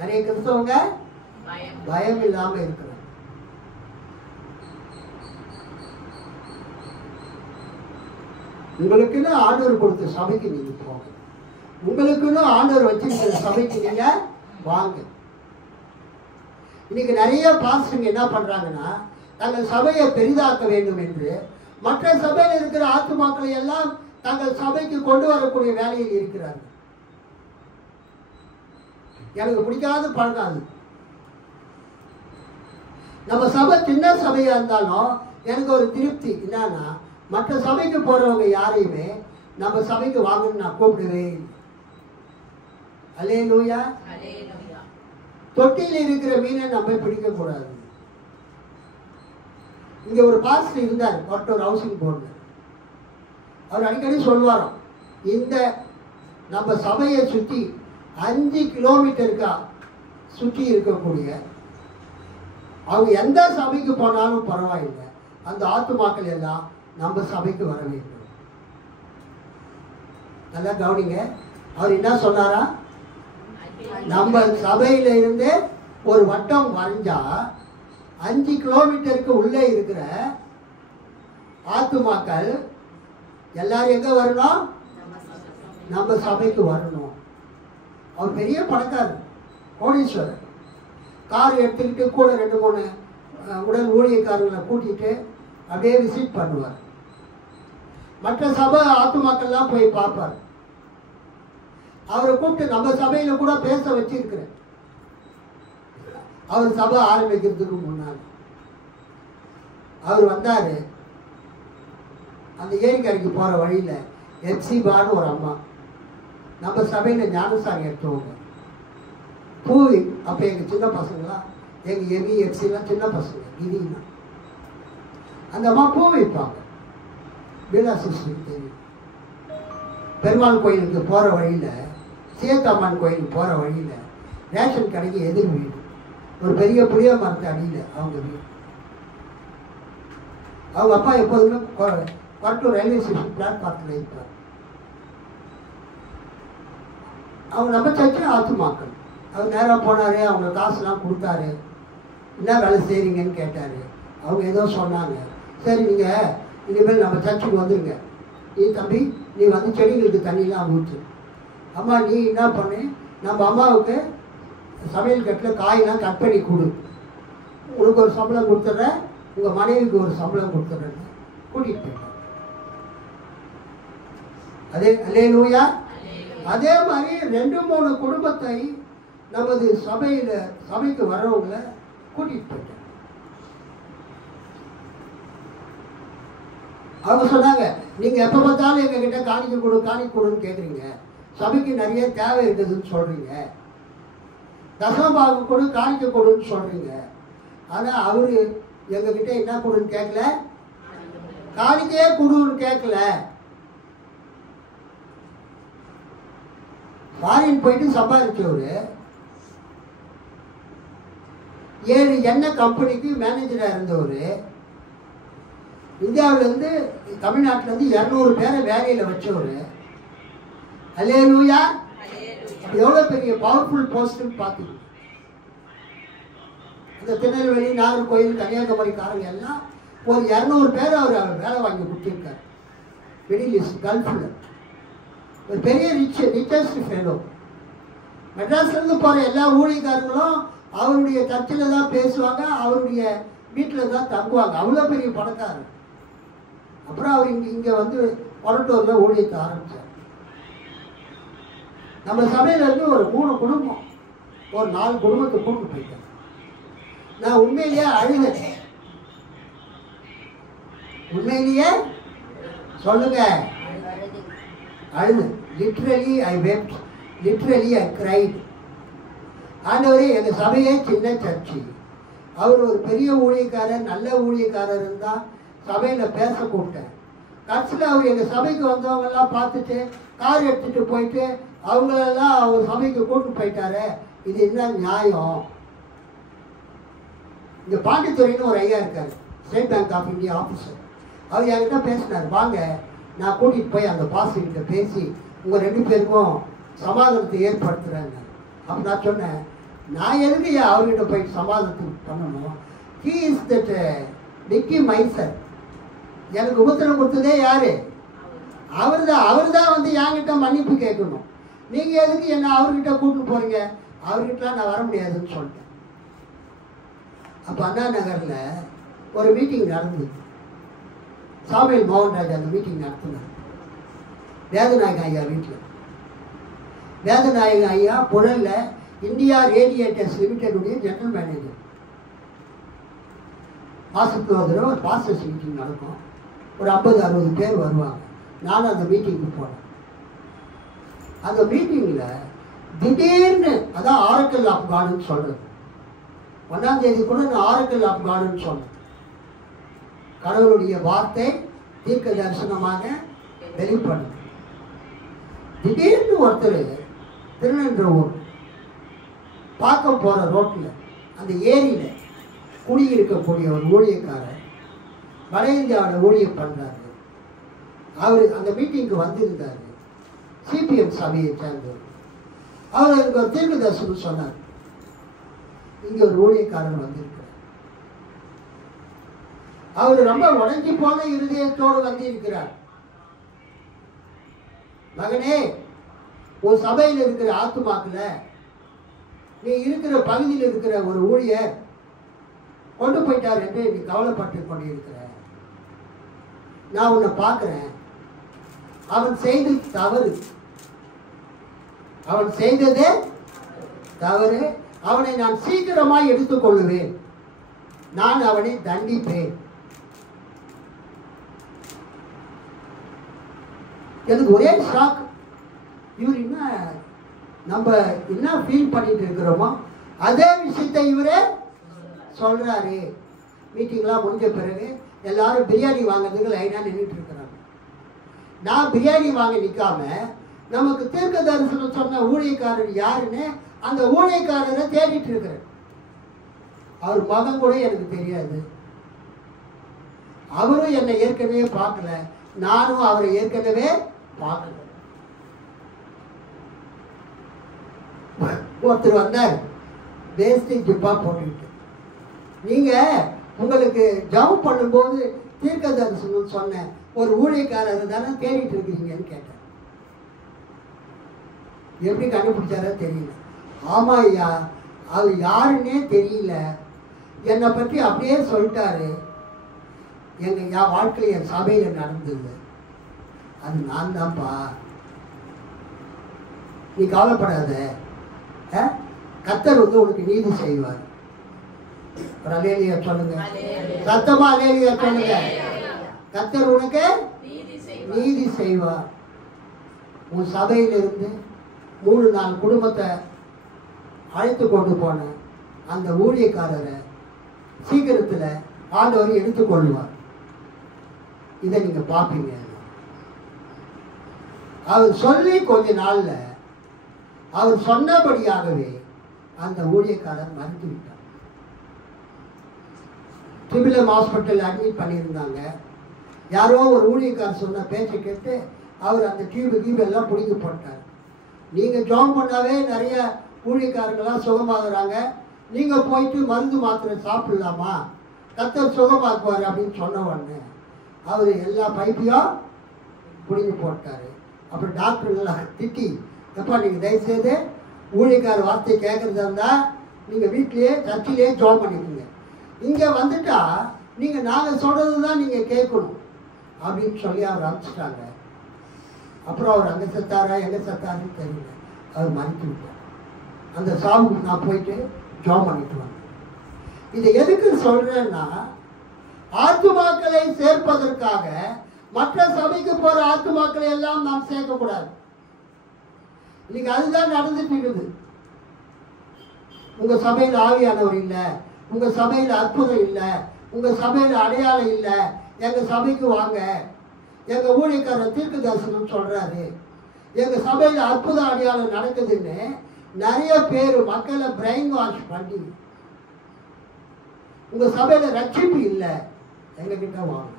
நிறைய கிறிஸ்தவங்க பயம் இல்லாம இருக்கிறாங்க. உங்களுக்குன்னு ஆண்டவர் கொடுத்த சபைக்கு நீங்க போங்க, உங்களுக்குன்னு ஆண்டவர் வச்சிருக்கிற சபைக்கு நீங்க வாங்க. இன்னைக்கு நிறைய பாஸ்டர்ங்க என்ன பண்றாங்கன்னா, தங்கள் சபையை பெரிதாக்க வேண்டும் என்று மற்ற சபையில் இருக்கிற ஆத்துமாக்களை எல்லாம் தங்கள் சபைக்கு கொண்டு வரக்கூடிய வேலையில் இருக்கிறார்கள். எனக்கு பிடிக்காத பழக்கம் அது. நம்ம சபை சின்ன சபையா இருந்தாலும் எனக்கு ஒரு திருப்தி என்னன்னா, மற்ற சபைக்கு போறவங்க யாரையுமே நம்ம சபைக்கு வாங்கன்னு நான் கூப்பிடுவே. அல்லேலூயா. தொட்டியில் இருக்கிற மீனை நம்ம பிடிக்க கூடாது. இங்க ஒரு பாஸ்டர் இருந்தார், ஒரு ஹவுசிங் போர்டு. அவர் அடிக்கடி சொல்லுவாராம், இந்த நம்ம சபையை சுற்றி 5 கிலோமீட்டருக்கா சுற்றி இருக்கக்கூடிய அவங்க எந்த சபைக்கு போனாலும் பரவாயில்லை, அந்த ஆத்துமாக்கள் எல்லாம் நம்ம சபைக்கு வர வேண்டும். நல்லா கவனிங்க. அவர் என்ன சொன்னாரா, நம்ம சபையில இருந்து ஒரு வட்டம் வரைஞ்சா 5 கிலோமீட்டருக்கு உள்ளே இருக்கிற ஆத்துமாக்கள் எல்லாரும் எங்க வரணும், நம்ம சபைக்கு வரணும். அவர் பெரிய பணக்காரர், கோடீஸ்வரர். கார் எடுத்துக்கிட்டு கூட 2-3 உடல் ஊழியக்காரர்களை கூட்டிட்டு அப்படியே விசிட் பண்ணுவார். மற்ற சபை ஆத்துமாக்கள்லாம் போய் பார்ப்பார். அவரை கூப்பிட்டு நம்ம சபையில கூட பேச வச்சிருக்கிறேன். அவர் சபை ஆரம்பிக்கிறதுக்கு முன்னாடி அவர் வந்தாரு. அந்த ஏரிக்கரைக்கு போற வழியில எப்சிபான்னு ஒரு அம்மா நம்ம சபையில ஞானசாமி எடுத்தவங்க. பூ அப்ப எங்க சின்ன பசங்களாம், எங்க எவி எப்சிலாம் சின்ன பசங்க, கிரினா. அந்த அம்மா பூ வைப்பாங்க. வீலாசிஸ்டருக்கு தெரியும். பெருமாள் கோயிலுக்கு போற வழியில, சேத்தாம்மன் கோயிலுக்கு போற வழியில ரேஷன் கடைக்கு எதிர் வீடு, ஒரு பெரிய புளிய மரத்தை அடியில அவங்க வீடு. அவங்க அப்பா எப்போதுமே கொரட்டூர் ரயில்வே ஸ்டேஷன் பிளாட்பாரத்தில் இருப்பார். அவங்க நம்ம சர்ச்சை ஆத்துமாக்கள். அவர் நேராக போனாரு, அவங்க காசுலாம் கொடுத்தாரு. என்ன வேலை செய்றீங்கன்னு கேட்டாரு. அவங்க ஏதோ சொன்னாங்க. சரி, நீங்கள் இனிமேல் நம்ம சர்ச்சுக்கு வந்துருங்க. நீ தம்பி, நீ வந்து செடிகளுக்கு தண்ணிலாம் ஊற்று. அம்மா நீ என்ன பண்ணு, நம்ம அம்மாவுக்கு சமையல் கட்டில் காயெல்லாம் கட் பண்ணி கொடு, உனக்கு ஒரு சம்பளம் கொடுத்துட்றேன், உங்கள் மனைவிக்கு ஒரு சம்பளம் கொடுத்துட்றேன்னு கூட்டிகிட்டு போயிட்டேன். அதே அல்லேலூயா. அதே மாதிரி 2-3 குடும்பத்தை நமது சபைக்கு வர்றவங்களை கூட்டிகிட்டு போயிட்டேன். அவங்க சொன்னாங்க, நீங்கள் எப்போ பார்த்தாலும் எங்ககிட்ட காணிக்க கொடுன்னு கேட்குறீங்க, சபைக்கு நிறைய தேவை இருக்குதுன்னு சொல்கிறீங்க, தசமபாகம் கொடு காணிக்க கொடுன்னு சொல்கிறீங்க. ஆனால் அவரு எங்ககிட்ட என்ன கொடுன்னு கேட்கல, காணிக்கையே கொடுன்னு கேட்கல. ஃபாரின் போயிட்டு சம்பாதிச்சவரு 7 எண்ணெய் கம்பெனிக்கு மேனேஜராக இருந்தவர். இந்தியாவிலேருந்து தமிழ்நாட்டிலேருந்து 200 பேரை வேலையில் வச்சவர். அல்லேலூயா. எவ்வளோ பெரிய பவர்ஃபுல் போஸ்ட்னு பார்த்துங்க. இந்த திருநெல்வேலி, நாகர்கோயில், கன்னியாகுமரிக்காரங்க எல்லாம் ஒரு 200 பேர் அவர் வேலை வாங்கி கொடுத்துருக்காரு. மிடில் ஈஸ்ட், கல்ஃபில். ஒரு பெரிய ரிச்சஸ்ட் ஃபெலோ. மெட்ராஸ்லேருந்து போகிற எல்லா ஊழியக்காரங்களும் அவருடைய சர்ச்சில் தான் பேசுவாங்க, அவருடைய வீட்டில் தான் தங்குவாங்க. அவ்வளோ பெரிய பணக்காரர். அப்புறம் அவர் இங்கே வந்து கொரட்டூரில் ஊழியத்தை ஆரம்பித்தார். நம்ம சபையிலேருந்து ஒரு 3 குடும்பம், ஒரு 4 குடும்பத்தை கூப்பிட்டு போயிட்டார். நான் உண்மையிலேயே அழுதேன். உண்மையிலேயே சொல்லுங்க, அழுது. Literally I wept, literally I cried. ஆண்டவரே, எங்கள் சபையே சின்ன சர்ச்சு, அவர் ஒரு பெரிய ஊழியக்காரர், நல்ல ஊழியக்காரர் இருந்தால் சபையில் பேச கூப்பிட்டேன். கடைசியில் அவர் எங்கள் சபைக்கு வந்தவங்கெல்லாம் பார்த்துட்டு கார் எடுத்துகிட்டு போயிட்டு அவங்களெல்லாம் அவர் சபைக்கு கூப்பிட்டு போயிட்டாரு. இது என்ன நியாயம்? இங்கே பாண்டித்துறைன்னு ஒரு ஐயா இருக்கார், State Bank of India officer. அவர் என்கிட்ட பேசினார், வாங்க நான் கூட்டிகிட்டு போய் அந்த பாஸ்டர்கிட்ட பேசி உங்கள் 2 பேருக்கும் சமாதானத்தை ஏற்படுத்துகிறேங்க. அப்போ நான் சொன்னேன், நான் எதுக்கு அவர்கிட்ட போய் சமாதானத்துக்கு பண்ணணும்? ஹீ இஸ் தட் டிக்கி மைசர். எனக்கு உபத்திரம் கொடுத்ததே யாரு? அவர் தான் வந்து என்கிட்ட மன்னிப்பு கேட்கணும். நீங்கள் எதுக்கு என்ன அவர்கிட்ட கூட்டிட்டு போகிறீங்க? அவர்கிட்டலாம் நான் வர முடியாதுன்னு சொல்லிட்டேன். அப்போ அண்ணா நகரில் ஒரு மீட்டிங் நடந்தது. சாமுவேல் மோகன்ராஜ் அந்த மீட்டிங் நடத்தினார் வேதநாயக ஐயா வீட்டில். வேதநாயக ஐயா புழல்ல இந்தியா ரேடியேட்டர்ஸ் லிமிடெடுடைய ஜெனரல் மேனேஜர். மாதத்துக்கு ஒரு தடவை ஒரு பாஸ்டர்ஸ் மீட்டிங் நடக்கும். ஒரு 50-60 பேர் வருவாங்க. நானும் அந்த மீட்டிங்கு போனேன். அந்த மீட்டிங்கில் திடீர்னு, அதான் ஆரக்கிள் ஆஃப் காடுன்னு சொல்கிறது, 1ஆம் தேதி கூட நான் ஆரக்கிள் ஆஃப் காடுன்னு சொன்னேன். கடவுளுடைய வார்த்தை தீர்க்க தரிசனமாக வெளிப்படும். திடீர்னு ஒருத்தர் திருநெல்வேலூர் பார்க்க போற ரோட்ல அந்த ஏரியில குடியிருக்கக்கூடிய ஒரு ஊழியக்காரர் வட இந்தியாவில் ஊழியம் பண்றாரு. அவர் அந்த மீட்டிங்க்கு வந்திருந்தாரு. சிபிஎம் சபையை சேர்ந்தவர். அவர் எனக்கு ஒரு தீர்க்கதரிசனம் சொன்னார். இங்க ஒரு ஊழியக்காரர் வந்திருக்கிறார். அவர் ரொம்ப உடைஞ்சி போன இருதயத்தோடு வந்திருக்கிறார். மகனே, உன் சபையில் இருக்கிற ஆத்துமாக்குல நீ இருக்கிற பகுதியில் இருக்கிற ஒரு ஊழியர் கொண்டு போயிட்டார் என்று நீ கவலைப்பட்டு கொண்டிருக்கிற. நான் உன்னை பார்க்கிறேன். அவன் செய்தது தவறு. அவன் செய்ததே தவறு. அவனை நான் சீக்கிரமாய் எடுத்துக்கொள்ளுவேன். நான் அவனை தண்டிப்பேன். எனக்கு ஒரே ஷாக். இவர் என்ன நம்ம என்ன ஃபீல் பண்ணிட்டு இருக்கிறோமோ அதே விஷயத்தை இவரே சொல்றாரு. மீட்டிங்லாம் முடிஞ்ச பிறகு எல்லாரும் பிரியாணி வாங்கிறதுக்கு லைனா நின்றுட்டு இருக்கிறாங்க. நான் பிரியாணி வாங்க நிற்காம நமக்கு தீர்க்க தரிசனம் சொன்ன ஊழியக்காரர் யாருன்னு அந்த ஊழியக்காரரை தேடிட்டு இருக்கிறேன். அவர் மகன் கூட எனக்கு தெரியாது. அவரும் என்னை ஏற்கனவே பார்க்கல, நானும் அவரை ஏற்கனவே பார்க்கல. ஒருத்தர் வந்தார், வேஸ்டி ஜிப்பா போட்டுக்கிட்டு. நீங்க உங்களுக்கு ஜபம் பண்ணும்போது தீர்க்க தரிசனம் சொன்ன ஒரு ஊழியக்காரர் தானே தேடிட்டு இருக்கிறீங்கன்னு கேட்டார். எப்படி கண்டுபிடிச்சாரோ தெரியல. ஆமா ஐயா, அது யாருன்னே தெரியல, என்னை பற்றி அப்படியே சொல்லிட்டாரு. என் வாழ்க்கையில் என் சபையில நடந்தது, அது நான் தான்ப்பா. நீ கவலைப்படாத, கர்த்தர் உனக்கு நீதி செய்வார். அல்லேலூயா சொல்லுங்க, சத்தமா அல்லேலூயா சொல்லுங்க. கர்த்தர் உனக்கு நீதி செய்வார். உன் சபையிலிருந்து 3-4 குடும்பத்தை அழைத்து கொண்டு போன அந்த ஊழியக்காரரை சீக்கிரத்துல ஆண்டவர் எடுத்துக்கொள்வார். இதை நீங்க பார்ப்பீங்க. அவர் சொல்லி கொஞ்ச நாள்ல அவர் சொன்னபடியாகவே அந்த ஊழியக்காரர் மறித்து விட்டார். ட்ரிபிளம் ஹாஸ்பிட்டல் அட்மிட் பண்ணியிருந்தாங்க. யாரோ ஒரு ஊழியக்காரர் சொன்ன பேச்சை கேட்டு அவர் அந்த டியூப் எல்லாம் பிடிக்க போட்டார். நீங்க ஜாம் பண்ணாவே நிறைய ஊழியக்காரங்களாம் சுகமாகறாங்க, நீங்க போயிட்டு மருந்து மாத்திரை சாப்பிடலாமா, கர்த்தர் சுகமாக்குவார் அப்படின்னு சொன்ன உடனே அவர் எல்லா பைப்பையும் பிடிங்கி போட்டாரு. அப்புறம் டாக்டர்கள்லாம் திட்டி, எப்பா நீங்க தயவுசெய்து ஊழியக்கார வார்த்தை கேட்கறதா இருந்தா நீங்க வீட்லயே சர்ச்சிலேயே ஜாம் பண்ணிக்கோங்க, இங்க வந்துட்டா நீங்க நாங்க சொல்றதுதான் நீங்க கேட்கணும் அப்படின்னு சொல்லி அவர் அனுப்பிச்சிட்டாங்க. அப்புறம் அவர் அங்கே செத்தாரா எங்கே செத்தாருன்னு தெரியல, அவர் மறித்து விட்டார். அந்த சாவுக்கு நான் போயிட்டு ஜாம் பண்ணிட்டு வந்தேன். இதை எதுக்கு சொல்றேன்னா, ஆத்துமாக்களை சேர்ப்பதற்காக மற்ற சபைக்கு போற ஆத்துமாக்களை எல்லாம் நாம் சேர்க்கக்கூடாது. இன்னைக்கு அதுதான் நடந்துட்டு இருக்குது. உங்க சபையில் ஆவியானவர் இல்லை, உங்க சபையில் அற்புதம் இல்லை, உங்க சபையில் அடையாளம் இல்லை, எங்க சபைக்கு வாங்க, எங்க ஊழியக்காரர் தீர்க்க தரிசனம் சொல்றாரு, எங்க சபையில அற்புத அடையாளம் நடக்குதுன்னு நிறைய பேர் மக்களை பிரெயின் வாஷ் பண்ணி, உங்க சபையில ரட்சிப்பு இல்லை, எங்க கிட்ட வாங்க,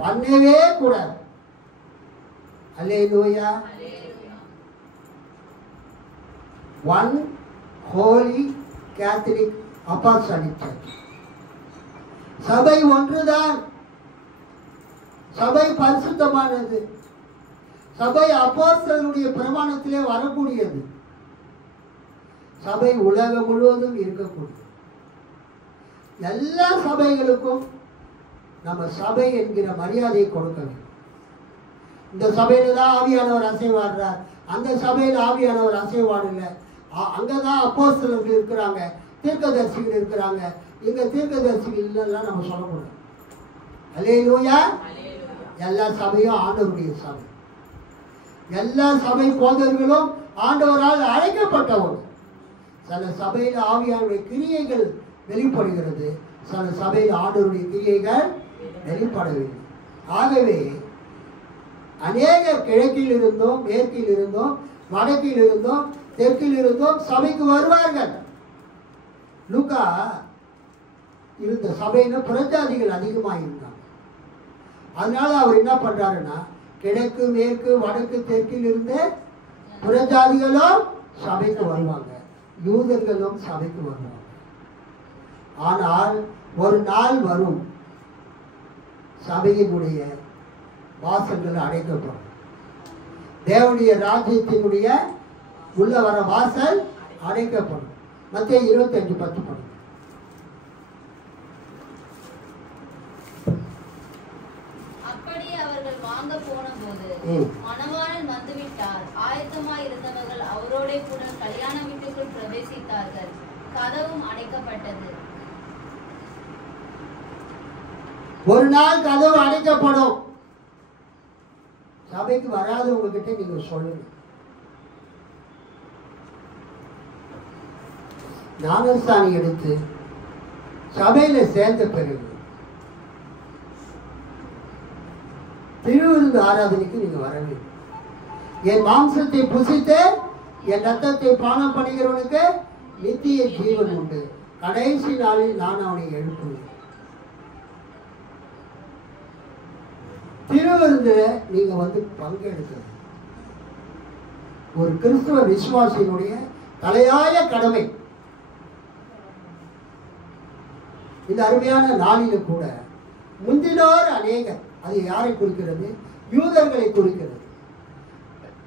பண்ணவே கூடாது. அல்லேலூயா. One holy catholic apostolic church. சபை ஒன்றுதான். சபை பரிசுத்தமானது. சபை அப்போஸ்தலருடைய பிரமாணத்திலே வரக்கூடியது. சபை உலகம் முழுவதும் இருக்கக்கூடியது. எல்லா சபைகளுக்கும் நம்ம சபை என்கிற மரியாதையை கொடுக்க வேண்டும். இந்த சபையில தான் ஆவியானவர் அசைவாடுறார், அந்த சபையில் ஆவியானவர் அசைவாடல, அங்கதான் அப்போஸ்தலர்கள் இருக்கிறாங்க, தீர்க்கதரிசிகள் இருக்கிறாங்க, இங்க தீர்க்கதரிசிகள் இல்லைன்னா நம்ம சொல்லக்கூடாது. அல்லேலூயா. எல்லா சபையும் ஆண்டவருடைய சபை. எல்லா சபை போதகர்களும் ஆண்டவரால் அழைக்கப்பட்டவங்க. சில சபையில் ஆவியானுடைய கிரியைகள் வெளிப்படுகிறது, சில சபையில் ஆண்டவருடைய கிரியைகள் வெளிப்படவில்லை. ஆகவே அநேகர் கிழக்கில் இருந்தோம், மேற்கில் இருந்தோம், வடக்கில் இருந்தோம், தெற்கில் இருந்தோம் சபைக்கு வருவார்கள். லூக்கா இருந்த சபையில புறஜாதிகள் அதிகமாக இருந்தாங்க. அதனால அவர் என்ன பண்றாருன்னா, கிழக்கு மேற்கு வடக்கு தெற்கில் இருந்து புறஜாதிகளும் சபைக்கு வருவாங்க, யூதர்களும் சபைக்கு வருவாங்க. ஆனால் ஒரு நாள் வரும், சபையினுடைய வாசல்கள் அடைக்கப்படும். தேவனுடைய ராஜ்யத்தினுடைய உள்ள வர வாசல் அடைக்கப்படும். மத்தேயு 25:10 படும். அப்படியே அவர்கள் வாங்க போன போது மணவாளன் வந்துவிட்டார், ஆயத்தமாய் இருந்தவர்கள் அவரோட கூட கல்யாண வீட்டுக்குள் பிரவேசித்தார்கள், கதவும் அடைக்கப்பட்டது. ஒரு நாள் கதவு அடைக்கப்படும். சபைக்கு வராதவங்க கிட்ட நீங்க சொல்லுங்க. ஞானஸ்தானி எடுத்து சபையில சேர்ந்த பிறகு திருவிருந்து ஆராதனைக்கு நீங்க வர வேண்டும். என் மாம்சத்தை புசித்து என் ரத்தத்தை பானம் பண்ணுகிறவனுக்கு நித்திய ஜீவன் உண்டு, கடைசி நாளில் நான் அவனை எழுப்புவேன். திருவிருந்து நீங்க வந்து பங்கெடுக்கணும். ஒரு கிறிஸ்துவ விசுவாசியினுடைய தலையாய கடமை. இந்த அருமையான நாளில கூட முந்தினோர் அநேகர், அது யாரை குறிக்கிறது? யூதர்களை குறிக்கிறது.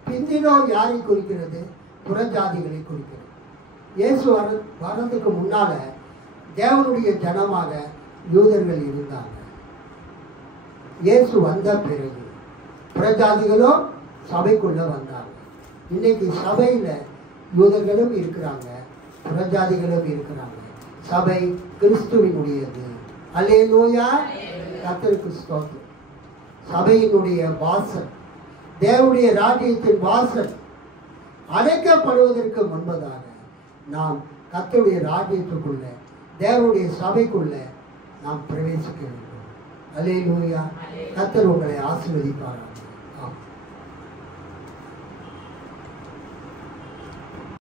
பிந்தினோர் யாரை குறிக்கிறது? புறஜாதிகளை குறிக்கிறது. இயேசு வரதுக்கு முன்னால தேவனுடைய ஜனமாக யூதர்கள் இருந்தாங்க. இயேசு வந்த பிறகு புறஜாதிகளும் சபைக்குள்ள வந்தாங்க. இன்னைக்கு சபையில யூதர்களும் இருக்கிறாங்க, புறஜாதிகளும் இருக்கிறாங்க. சபை கிறிஸ்துவினுடையது. அல்லேலூயா, கர்த்தருக்கு ஸ்தோத்திரம். சபையினுடைய வாசல், தேவனுடைய ராஜ்யத்தின் வாசல் அடைக்கப்படுவதற்கு முன்பதாக நாம் கர்த்தருடைய ராஜ்யத்துக்குள்ள, தேவனுடைய சபைக்குள்ள நாம் பிரவேசிக்க வேண்டும். அல்லேலூயா, கர்த்தர் உங்களை ஆசீர்வதிப்பாராக. ஆமென்.